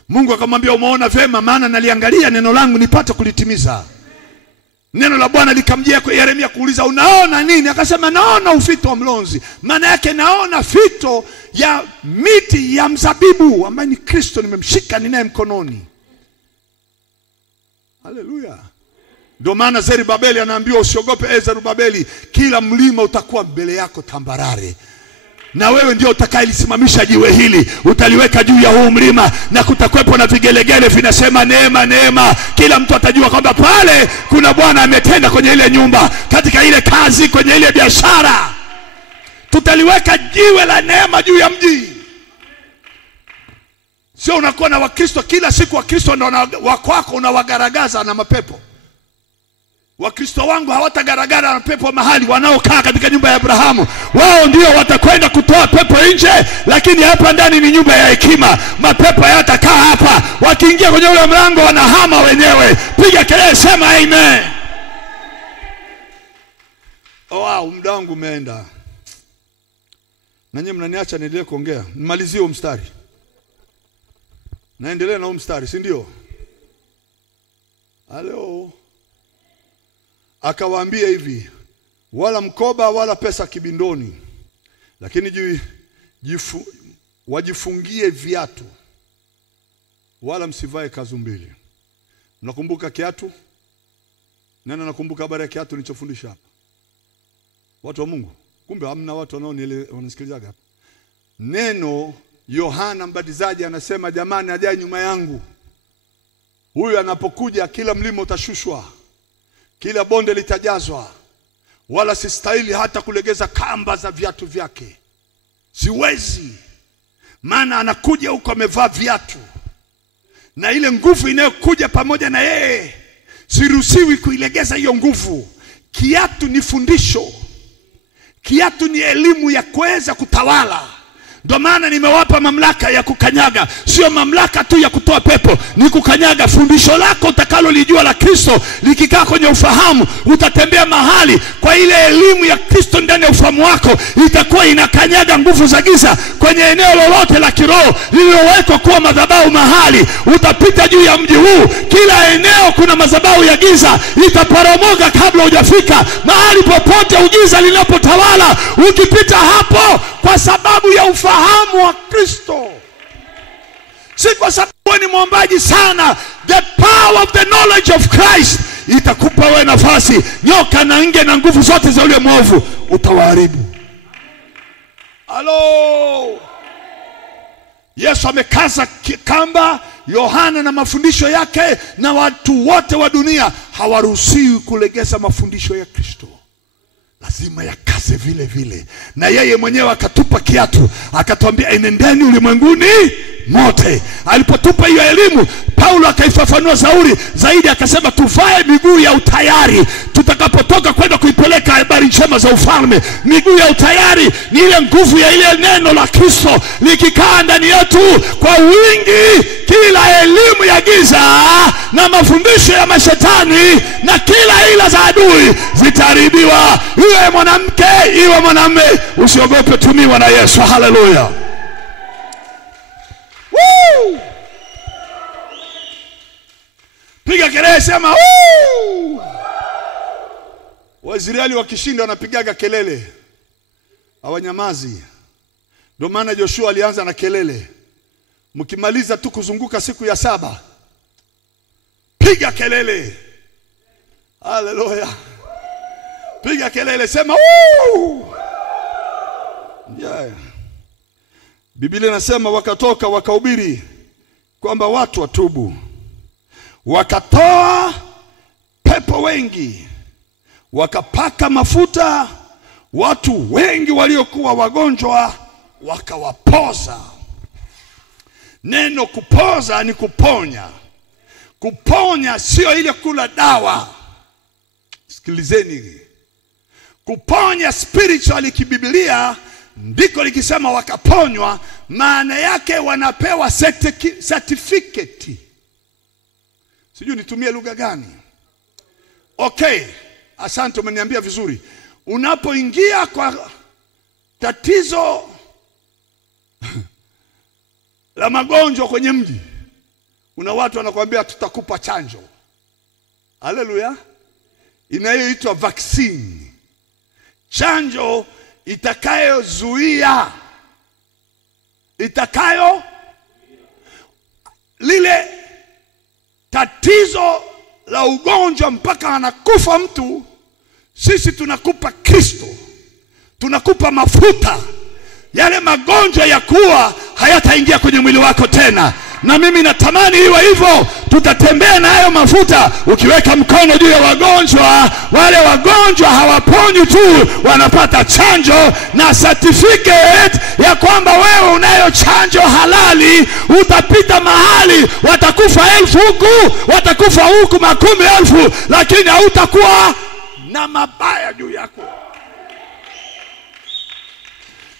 Mungu akamwambia, umeona vema, maana naliangalia neno langu nipate kulitimiza. Neno la Bwana likamjia kwa Yeremia kuuliza, unaona nini? Akasema, naona ufito wa mlonzi. Maana yake naona fito ya miti ya mzabibu ambaye ni Kristo, nimemshika ninaye mkononi. Haleluya. Ndio maana Zerubabeli anaambiwa, usiogope Zerubabeli, kila mlima utakuwa mbele yako tambarare. Na wewe ndio utakayelisimamisha jiwe hili, utaliweka juu ya huu mlima, na kutakwepo na vigelegele vinasema neema, neema. Kila mtu atajua kwamba pale kuna Bwana ametenda kwenye ile nyumba, katika ile kazi, kwenye ile biashara. Tutaliweka jiwe la neema juu ya mji. Sio unakuwa na Wakristo kila siku, Wakristo ndio wako unawagaragaza na mapepo. Wakristo wangu hawatagaragara na pepo mahali. Wanaokaa katika nyumba ya Abrahamu, wao ndio watakwenda kutoa pepo nje, lakini hapa ndani ni nyumba ya hekima. Mapepo hayatakaa hapa. Wakiingia kwenye ule mlango wanahama wenyewe. Piga kelele, sema amen. Wow, muda wangu umeenda. Na nyinyi mnaniacha niendelee kuongea. Nimalizie huo mstari. Naendelea na huo mstari, si ndio? Halo. Akawaambia hivi, wala mkoba wala pesa kibindoni, lakini wajifungie viatu, wala msivae kanzu mbili. Mnakumbuka kiatu? Nani anakumbuka habari ya kiatu nilichofundisha hapa? Watu wa Mungu, kumbe hamna watu wanaonisikilizaga hapa. Neno Yohana Mbatizaji anasema, jamani ajaye nyuma yangu, huyu anapokuja kila mlima utashushwa, kila bonde litajazwa, wala sistahili hata kulegeza kamba za viatu vyake. Siwezi, maana anakuja huko amevaa viatu, na ile nguvu inayokuja pamoja na yeye siruhusiwi kuilegeza hiyo nguvu. Kiatu ni fundisho, kiatu ni elimu ya kuweza kutawala. Ndio maana nimewapa mamlaka ya kukanyaga, sio mamlaka tu ya kutoa pepo, ni kukanyaga. Fundisho lako utakalolijua la Kristo likikaa kwenye ufahamu, utatembea mahali kwa ile elimu ya Kristo ndani ya ufahamu wako, itakuwa inakanyaga nguvu za giza kwenye eneo lolote la kiroho lililowekwa kuwa madhabahu mahali. Utapita juu ya mji huu, kila eneo kuna madhabahu ya giza, itaporomoka kabla hujafika mahali popote ugiza linapotawala. Ukipita hapo kwa sababu ya ufahamu wa Kristo, si kwa sababu ni mwombaji sana. The power of the knowledge of Christ itakupa wewe nafasi. Nyoka na nge na nguvu zote za yule mwovu utawaharibu. Halo, Yesu amekaza kamba Yohana na mafundisho yake, na watu wote wa dunia hawaruhusiwi kulegeza mafundisho ya Kristo, lazima yakaze vile vile. Na yeye mwenyewe akatupa kiatu, akatuambia enendeni ulimwenguni mote. Alipotupa hiyo elimu, Paulo akaifafanua zaidi akasema tuvae miguu ya utayari tutakapotoka kwenda kuipeleka habari njema za ufalme. Miguu ya utayari ni ile nguvu ya ile neno la Kristo likikaa ndani yetu kwa wingi. Kila elimu ya giza na mafundisho ya mashetani na kila ila za adui zitaharibiwa. Iwe mwanamke iwe mwanamume, usiogope, tumiwa na Yesu. Haleluya. Woo! Piga kelele, sema woo! Waisraeli wakishinda wanapigaga kelele, hawanyamazi. Ndio maana Joshua alianza na kelele. Mkimaliza tu kuzunguka siku ya 7, piga kelele. Haleluya. Piga kelele, sema woo! Yeah. Biblia inasema wakatoka wakahubiri kwamba watu watubu, wakatoa pepo wengi, wakapaka mafuta watu wengi waliokuwa wagonjwa wakawapoza. Neno kupoza ni kuponya. Kuponya sio ile kula dawa. Sikilizeni, kuponya spiritually kibiblia ndiko likisema wakaponywa, maana yake wanapewa certificate. Sijui nitumie lugha gani. Okay, asante, umeniambia vizuri. Unapoingia kwa tatizo la magonjwa kwenye mji, una watu wanakuambia tutakupa chanjo. Haleluya. Inayoitwa vaccine. Chanjo itakayozuia lile tatizo la ugonjwa mpaka anakufa mtu. Sisi tunakupa Kristo, tunakupa mafuta. Yale magonjwa ya kuwa hayataingia kwenye mwili wako tena. Na mimi natamani iwe hivyo. Tutatembea na hayo mafuta. Ukiweka mkono juu ya wagonjwa, wale wagonjwa hawaponywi tu, wanapata chanjo na certificate ya kwamba wewe unayo chanjo halali. Utapita mahali watakufa 1000 huku, watakufa huku 10,000, lakini hautakuwa na mabaya juu yako.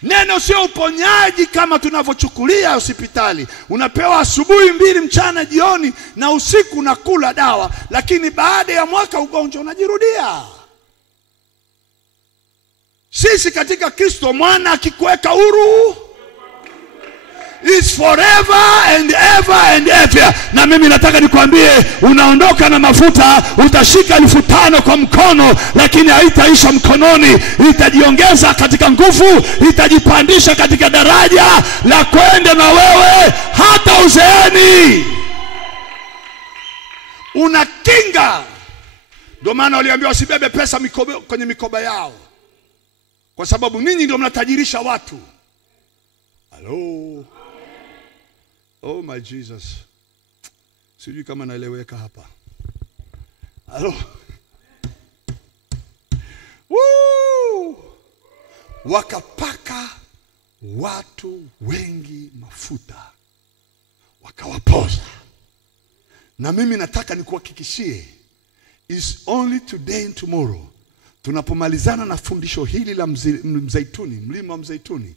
Neno sio uponyaji kama tunavyochukulia hospitali. Unapewa asubuhi 2, mchana, jioni, na usiku unakula dawa, lakini baada ya mwaka ugonjwa unajirudia. Sisi katika Kristo, mwana akikuweka huru, is forever and ever and ever. Na mimi nataka nikwambie, unaondoka na mafuta, utashika 5,000 kwa mkono, lakini haitaisha mkononi, itajiongeza katika nguvu, itajipandisha katika daraja la kwenda na wewe hata uzeeni. Unakinga. Ndio maana waliambiwa wasibebe pesa kwenye mikoba yao, kwa sababu ninyi ndio mnatajirisha watu. Hello. Oh my Jesus. Sijui kama naeleweka hapa. Hello. Woo! Wakapaka watu wengi mafuta, wakawapoza. Na mimi nataka nikuhakikishie, is only today and tomorrow, tunapomalizana na fundisho hili la mzaituni, mlima wa mzaituni,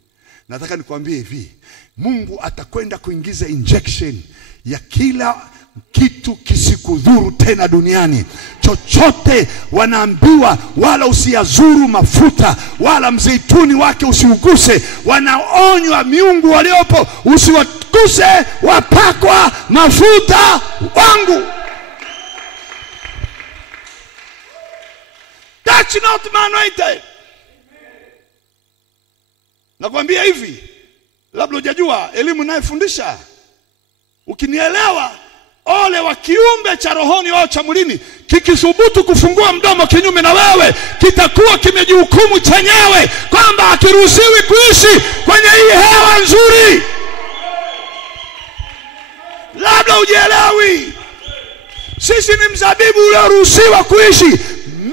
nataka nikwambie hivi, Mungu atakwenda kuingiza injection ya kila kitu kisikudhuru tena duniani. Chochote wanaambiwa, wala usiyazuru mafuta, wala mzeituni wake usiuguse. Wanaonywa miungu waliopo, usiwaguse wapakwa mafuta wangu. Touch not my anointed. Nakwambia hivi, labda hujajua elimu ninayofundisha. Ukinielewa, ole wa kiumbe cha rohoni au cha mwilini kikisubutu kufungua mdomo kinyume na wewe, kitakuwa kimejihukumu chenyewe kwamba hakiruhusiwi kuishi kwenye hii hewa nzuri. Labda hujielewi. Sisi ni mzabibu ulioruhusiwa kuishi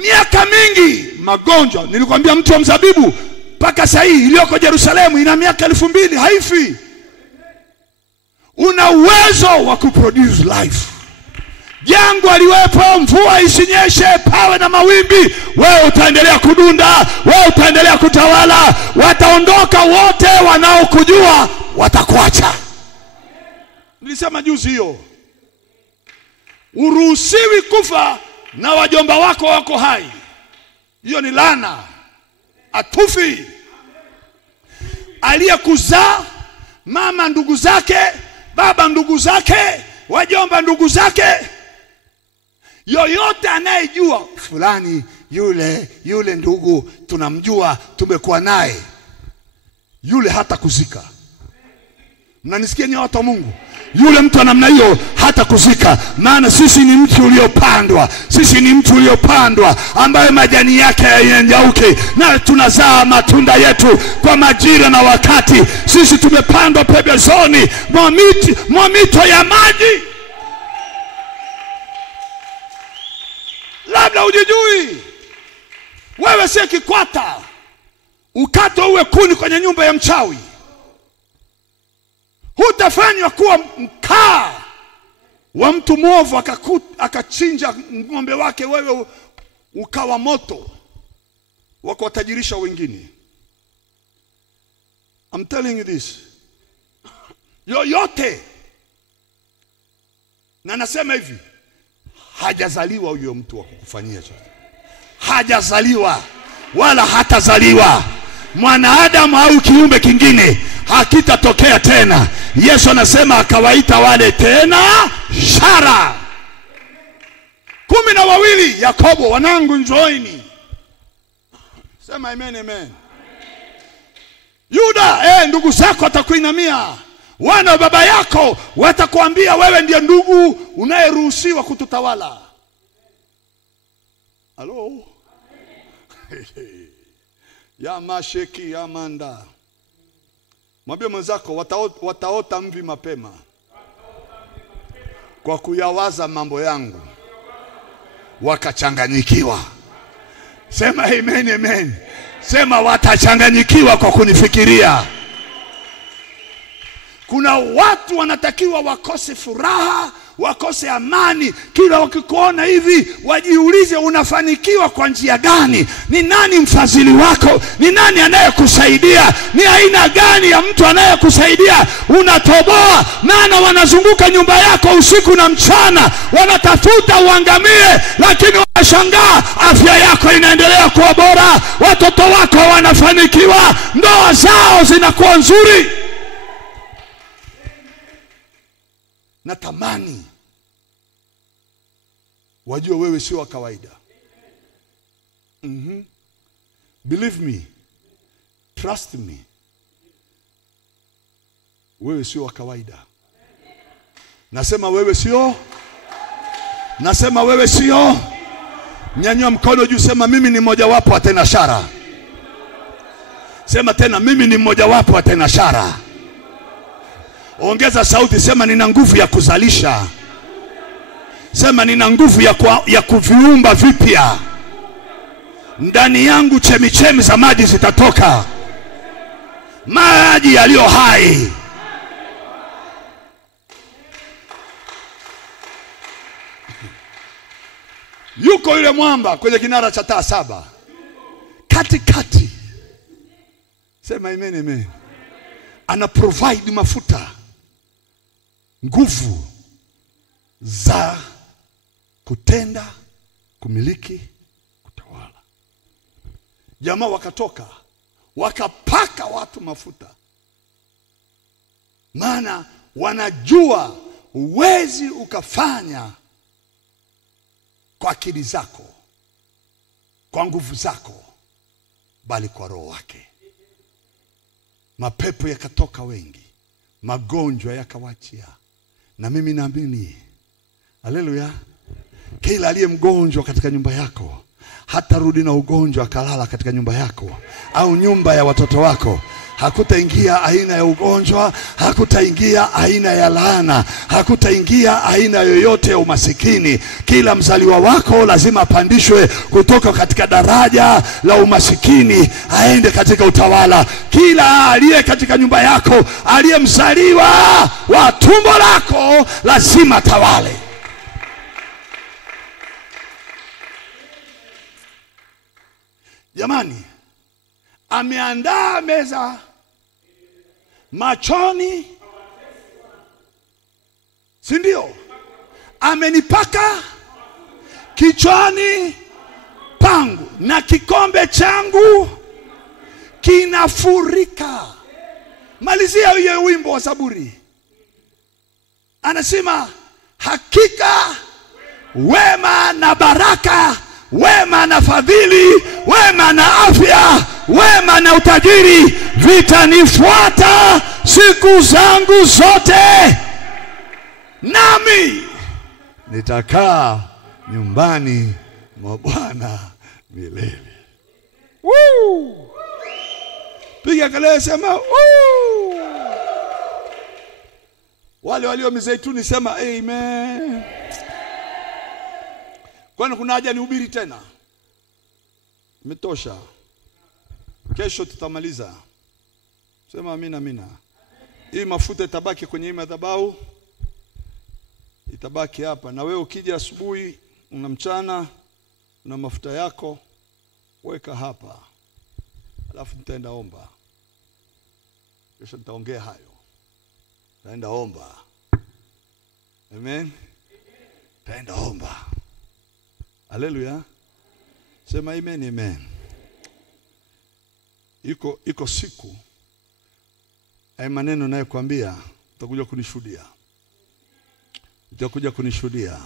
miaka mingi. Magonjwa, nilikwambia mtu wa mzabibu mpaka sasa hii iliyoko Yerusalemu ina miaka 2000 haifi. Una uwezo wa kuproduce life. Jangwa liwepo, mvua isinyeshe, pawe na mawimbi, wewe utaendelea kudunda, wewe utaendelea kutawala. Wataondoka wote wanaokujua, watakuacha. Nilisema juzi hiyo. Uruhusiwi kufa na wajomba wako wako hai. Hiyo ni laana. Atufi. Aliyekuzaa, mama ndugu zake, baba ndugu zake, wajomba ndugu zake, yoyote anayejua fulani yule ndugu tunamjua, tumekuwa naye, yule hata kuzika. Mnanisikia ni watu wa Mungu? Yule mtu namna hiyo hata kuzika. Maana sisi ni mti uliopandwa. Sisi ni mti uliopandwa ambaye majani yake hayanyauke, na tunazaa matunda yetu kwa majira na wakati. Sisi tumepandwa pembezoni mwa mito ya maji. Labda hujijui. Wewe si kikwata ukato uwe kuni kwenye nyumba ya mchawi. Hutafanywa kuwa mkaa wa mtu mwovu akachinja ng'ombe wake, wewe ukawa moto wa kuwatajirisha wengine. I'm telling you this. Yoyote, na nasema hivi, hajazaliwa huyo mtu wa kukufanyia chochote. Hajazaliwa wala hatazaliwa. Mwanadamu au kiumbe kingine hakitatokea tena. Yesu anasema akawaita wale tena shara. 12 Yakobo, wanangu njooni. Sema amen amen. Yuda, ndugu zako watakuinamia. Wana wa baba yako watakwambia wewe ndiye ndugu unayeruhusiwa kututawala. Hello. Ya masheki ya manda. Mwambie mwenzako, wataota mvi mapema kwa kuyawaza mambo yangu, wakachanganyikiwa. Sema amen amen. Sema watachanganyikiwa kwa kunifikiria. Kuna watu wanatakiwa wakose furaha, wakose amani. Kila wakikuona hivi wajiulize unafanikiwa kwa njia gani? Ni nani mfadhili wako? Ni nani anayekusaidia? Ni aina gani ya mtu anayekusaidia? Unatoboa, maana wanazunguka nyumba yako usiku na mchana, wanatafuta uangamie, lakini wanashangaa afya yako inaendelea kuwa bora, watoto wako wanafanikiwa, ndoa zao zinakuwa nzuri. natamani wajue wewe sio wa kawaida. Believe me, trust me, wewe sio wa kawaida. Nasema wewe sio. Nasema wewe sio. Nyanyua mkono juu, sema mimi ni mmoja wapo wa tenashara. Sema tena, mimi ni mmoja wapo wa tenashara. Ongeza sauti, sema nina nguvu ya kuzalisha. Sema nina nguvu ya kuviumba vipya. Ndani yangu chemichemi za maji zitatoka, maji yaliyo hai. Yuko yule mwamba kwenye kinara cha taa 7 katikati. Sema amen, amen. Ana provide mafuta, nguvu za kutenda, kumiliki, kutawala. Jamaa wakatoka wakapaka watu mafuta, maana wanajua uwezi ukafanya kwa akili zako, kwa nguvu zako, bali kwa roho wake. Mapepo yakatoka wengi, magonjwa yakawachia. Na mimi naamini, haleluya, kila aliye mgonjwa katika nyumba yako hatarudi na ugonjwa akalala katika nyumba yako au nyumba ya watoto wako. Hakutaingia aina ya ugonjwa, hakutaingia aina ya laana, hakutaingia aina yoyote ya umasikini. Kila mzaliwa wako lazima apandishwe kutoka katika daraja la umasikini aende katika utawala. Kila aliye katika nyumba yako, aliyemzaliwa wa tumbo lako, lazima tawale. Jamani, ameandaa meza machoni, si ndio? Amenipaka kichwani pangu, na kikombe changu kinafurika. Malizia hiyo wimbo wa Zaburi. Anasema hakika wema na baraka, wema na fadhili, wema na afya, wema na utajiri vitanifuata siku zangu zote, nami nitakaa nyumbani mwa Bwana milele. Woo! Piga kelele, sema woo! Wale walio Mizeituni sema amen. Kwani kuna haja nihubiri tena? Imetosha. Kesho tutamaliza. Sema amina, amina. Hii mafuta itabaki kwenye madhabahu, itabaki hapa. Na wewe ukija asubuhi, una mchana, una mafuta yako, weka hapa. Alafu nitaenda omba. Kesho nitaongea hayo. Nitaenda omba. Amen. Nitaenda omba. Haleluya. Sema amen, amen. Iko siku haya maneno naye kuambia utakuja kunishuhudia. Utakuja kunishuhudia.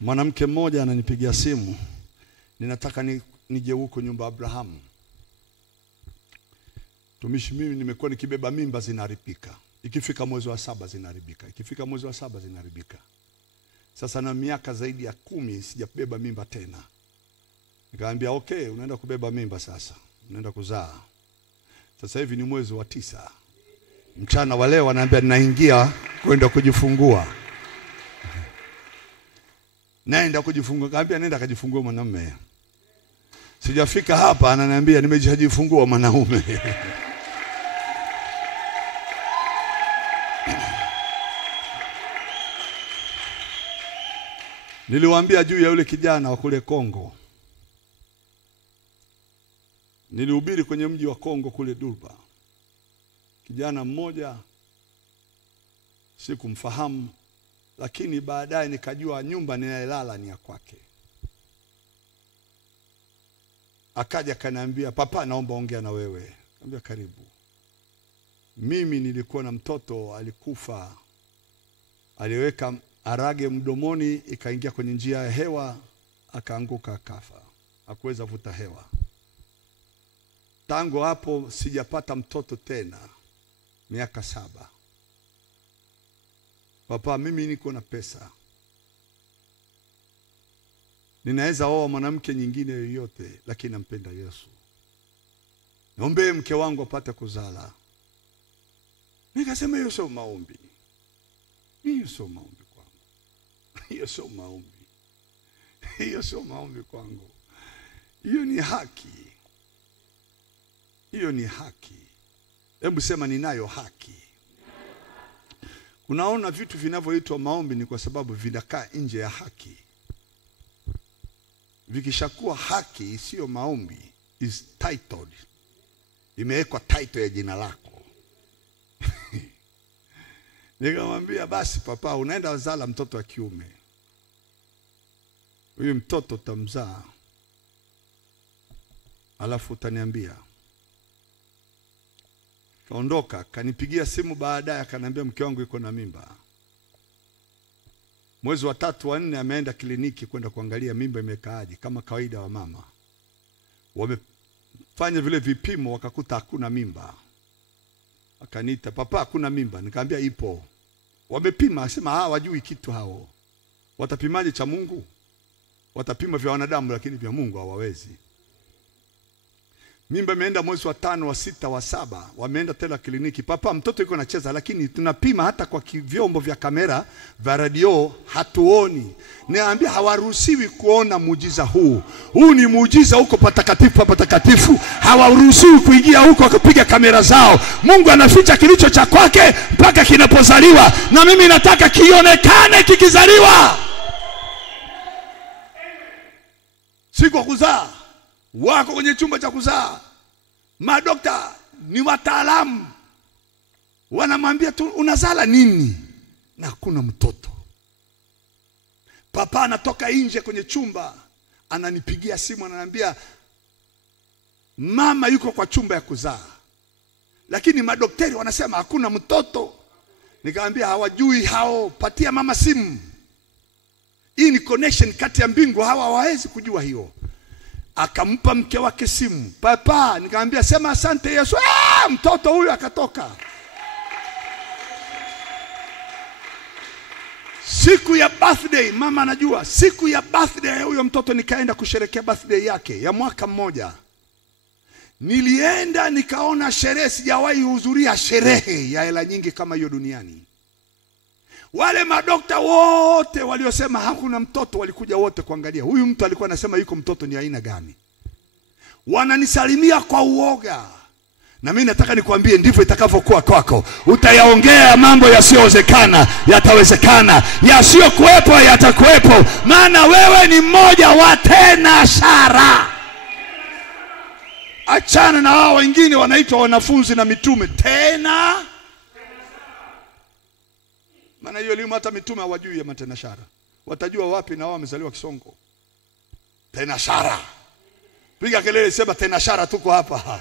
Mwanamke mmoja ananipigia simu, ninataka nije huko nyumba Abrahamu. Tumishi, mimi nimekuwa nikibeba mimba zinaharibika. Ikifika mwezi wa 7 zinaharibika. Ikifika mwezi wa 7 zinaharibika. Sasa na miaka zaidi ya 10 sijabeba mimba tena. Nikamwambia okay, unaenda kubeba mimba sasa. Unaenda kuzaa. Sasa hivi ni mwezi wa 9. Mchana wa leo anaambia ninaingia kwenda kujifungua. Naenda kujifungua. Nikamwambia nenda kujifungua mwanamume. Sijafika hapa ananiambia nimejifungua mwanaume. Niliwaambia juu ya yule kijana wa kule Kongo. Nilihubiri kwenye mji wa Kongo kule Durba. Kijana mmoja sikumfahamu, lakini baadaye nikajua nyumba ninayolala ni ya kwake. Akaja kaniambia, papa naomba ongea na wewe. Nikamwambia karibu. Mimi nilikuwa na mtoto alikufa aliweka arage mdomoni, ikaingia kwenye njia ya hewa, akaanguka akafa. Hakuweza vuta hewa. Tangu hapo sijapata mtoto tena, miaka 7. Papa, mimi niko na pesa, ninaweza oa mwanamke nyingine yoyote, lakini nampenda Yesu. Niombe mke wangu apate kuzala. Nikasema hiyo sio maombi. Hiyo sio maombi kwangu. Hiyo sio maombi. Hiyo sio maombi kwangu. Hiyo ni haki. Hiyo ni haki. Hebu sema ninayo haki. Unaona vitu vinavyoitwa maombi ni kwa sababu vinakaa nje ya haki. Vikishakuwa haki isiyo maombi is titled. Imewekwa title ya jina lako. Nikamwambia basi papa, unaenda kuzala mtoto wa kiume. Huyu mtoto utamzaa, alafu utaniambia. Kaondoka, kanipigia simu baadaye akaniambia mke wangu yuko na mimba. Mwezi wa 3 wa 4 ameenda kliniki kwenda kuangalia mimba imekaaje, kama kawaida wa mama. Wamefanya vile vipimo wakakuta hakuna mimba. Akaniita, papa hakuna mimba. Nikamwambia ipo. Wamepima, asema hawajui kitu hao. Watapimaje cha Mungu? Watapima vya wanadamu lakini vya Mungu hawawezi. Mimba imeenda mwezi wa 5, wa 6, wa 7, wameenda tena kliniki. Papa mtoto yuko anacheza, lakini tunapima hata kwa vyombo vya kamera vya radio hatuoni. Niambia hawaruhusiwi kuona muujiza huu. Huu ni muujiza huko patakatifu patakatifu. Hawaruhusiwi kuingia huko kupiga kamera zao. Mungu anaficha kilicho cha kwake mpaka kinapozaliwa, na mimi nataka kionekane kikizaliwa. Siku kuzaa wako kwenye chumba cha kuzaa. Madokta ni wataalamu. Wanamwambia tu unazala nini? Na hakuna mtoto. Papa anatoka nje kwenye chumba, ananipigia simu ananiambia mama yuko kwa chumba ya kuzaa, lakini madaktari wanasema hakuna mtoto. Nikamwambia hawajui hao, patia mama simu. Hii ni connection kati ya mbingu, hawa hawawezi kujua hiyo. Akampa mke wake simu. Papa, nikamwambia sema asante Yesu. Mtoto huyu akatoka. Siku ya birthday, mama anajua, siku ya birthday huyo mtoto nikaenda kusherehekea birthday yake ya mwaka mmoja. Nilienda nikaona sherehe, sijawahi kuhudhuria sherehe ya hela nyingi kama hiyo duniani. Wale madokta wote waliosema hakuna mtoto walikuja wote kuangalia. Huyu mtu alikuwa anasema yuko mtoto ni aina gani. Wananisalimia kwa uoga. Na mimi nataka nikwambie ndivyo itakavyokuwa kwako. Utayaongea mambo yasiyowezekana yatawezekana, yasiyokuwepo yatakuwepo, maana wewe ni mmoja wa tena shara. Achana na hao wengine wanaitwa wanafunzi na mitume. Tena maana hiyo elimu hata mitume hawajui ya matena shara. Watajua wapi na wao wamezaliwa Kisongo? Tena shara. Piga kelele sema tena shara tuko hapa.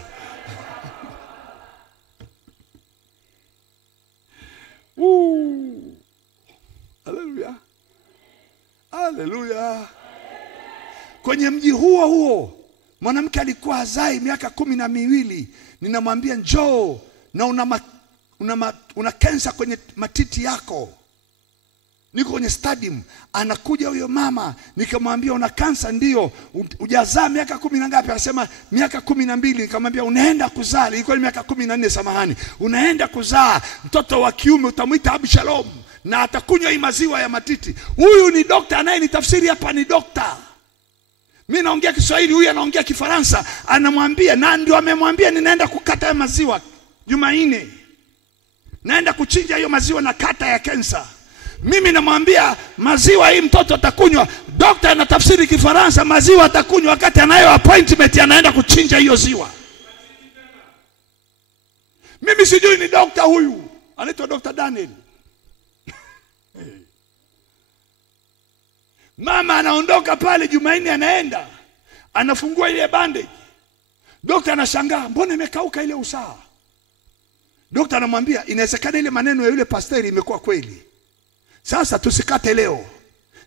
Haleluya. Haleluya. Kwenye mji huo mwanamke alikuwa hazai miaka 12. Ninamwambia njoo na una kansa kwenye matiti yako. Niko kwenye stadium, anakuja huyo mama, nikamwambia una kansa ndio, hujazaa miaka 10 na ngapi? Anasema miaka 12. Nikamwambia unaenda kuzaa, ilikuwa miaka 14 samahani. Unaenda kuzaa mtoto wa kiume, utamuita Abshalom na atakunywa hii maziwa ya matiti. Huyu ni dokta anayenitafsiri hapa, ni dokta. Mimi naongea Kiswahili, huyu anaongea Kifaransa. Anamwambia na ndio amemwambia ninaenda kukata maziwa Jumanne. Naenda kuchinja hiyo maziwa na kata ya kansa. Mimi namwambia maziwa hii mtoto atakunywa. Dokta anatafsiri Kifaransa, maziwa atakunywa wakati anayo appointment, anaenda kuchinja hiyo ziwa. Mimi sijui ni dokta huyu. Anaitwa Dr. Daniel. Mama anaondoka pale Jumanne, anaenda anafungua ile bandage. Dokta anashangaa, mbona imekauka ile usaha? Dokta anamwambia inawezekana ile maneno ya yule pasteri imekuwa kweli. Sasa tusikate leo.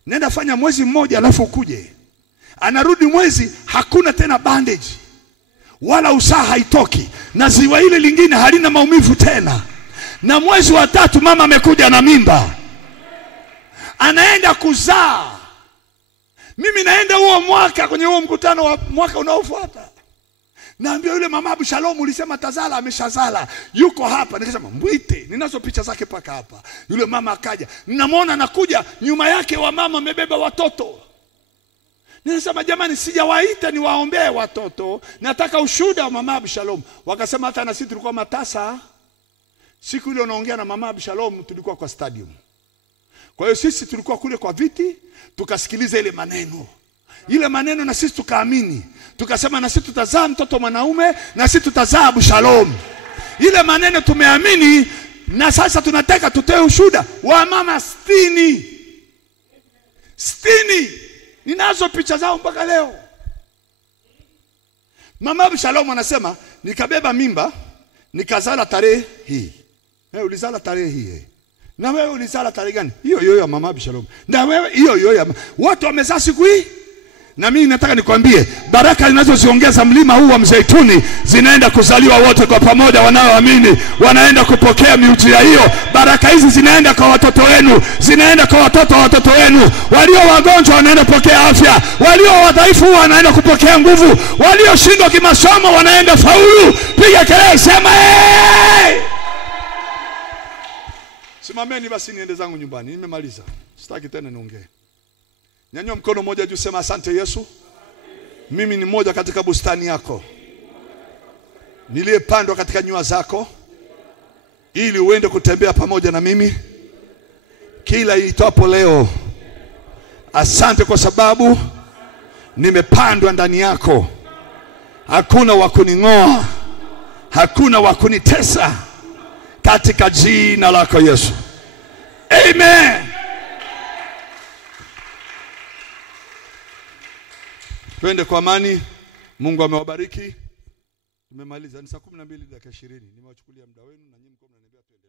Nenda fanya mwezi mmoja alafu ukuje. Anarudi mwezi hakuna tena bandage. Wala usaha haitoki. Na ziwa ile lingine halina maumivu tena. Na mwezi wa 3 mama amekuja na mimba. Anaenda kuzaa. Mimi naenda huo mwaka kwenye huo mkutano wa mwaka unaofuata. Naambia yule mama Abu Shalom, ulisema tazala, ameshazala. Yuko hapa. Nikasema mwite, ninazo picha zake paka hapa. Yule mama akaja. Ninamwona anakuja, nyuma yake wa mama amebeba watoto. Ninasema jamani, sijawaita niwaombee watoto. Nataka ushuhuda wa mama Abu Shalom. Wakasema hata na sisi tulikuwa matasa. Siku ile unaongea na mama Abu Shalom tulikuwa kwa stadium. Kwa hiyo sisi tulikuwa kule kwa viti, tukasikiliza ile maneno. Ile maneno na sisi tukaamini. Tukasema na sisi tutazaa mtoto mwanaume, na sisi tutazaa Abu Shalom. Ile maneno tumeamini, na sasa tunataka tutoe ushuhuda wa mama 60. Ninazo picha zao mpaka leo. Mama Abu Shalom anasema nikabeba mimba, nikazala tarehe hii. Ulizala tarehe hii. Na wewe ulizala tarehe gani? Hiyo ya mama Abu Shalom. Na wewe hiyo ya watu wamezaa siku hii. Na mimi nataka nikwambie, baraka zinazoziongeza mlima huu wa Mzeituni zinaenda kuzaliwa wote kwa pamoja wanaoamini, wanaenda kupokea miujiza hiyo. Baraka hizi zinaenda kwa watoto wenu, zinaenda kwa watoto wa watoto wenu. Walio wagonjwa wanaenda kupokea afya, walio wadhaifu wanaenda kupokea nguvu, walioshindwa kimasomo wanaenda faulu. Piga kelele, sema hey! Simameni basi niende zangu nyumbani, nimemaliza. Sitaki tena niongee. Nyanyua mkono mmoja juu, sema asante Yesu. Mimi ni mmoja katika bustani yako, niliyepandwa katika nyua zako, ili uende kutembea pamoja na mimi kila iitwapo leo. Asante kwa sababu nimepandwa ndani yako. Hakuna wa kuning'oa, hakuna wa kunitesa, katika jina lako Yesu. Amen. Twende kwa amani. Mungu amewabariki. Tumemaliza. Ni saa 12:20. Nimewachukulia muda wenu na nyinyi mko mnaniambia twende.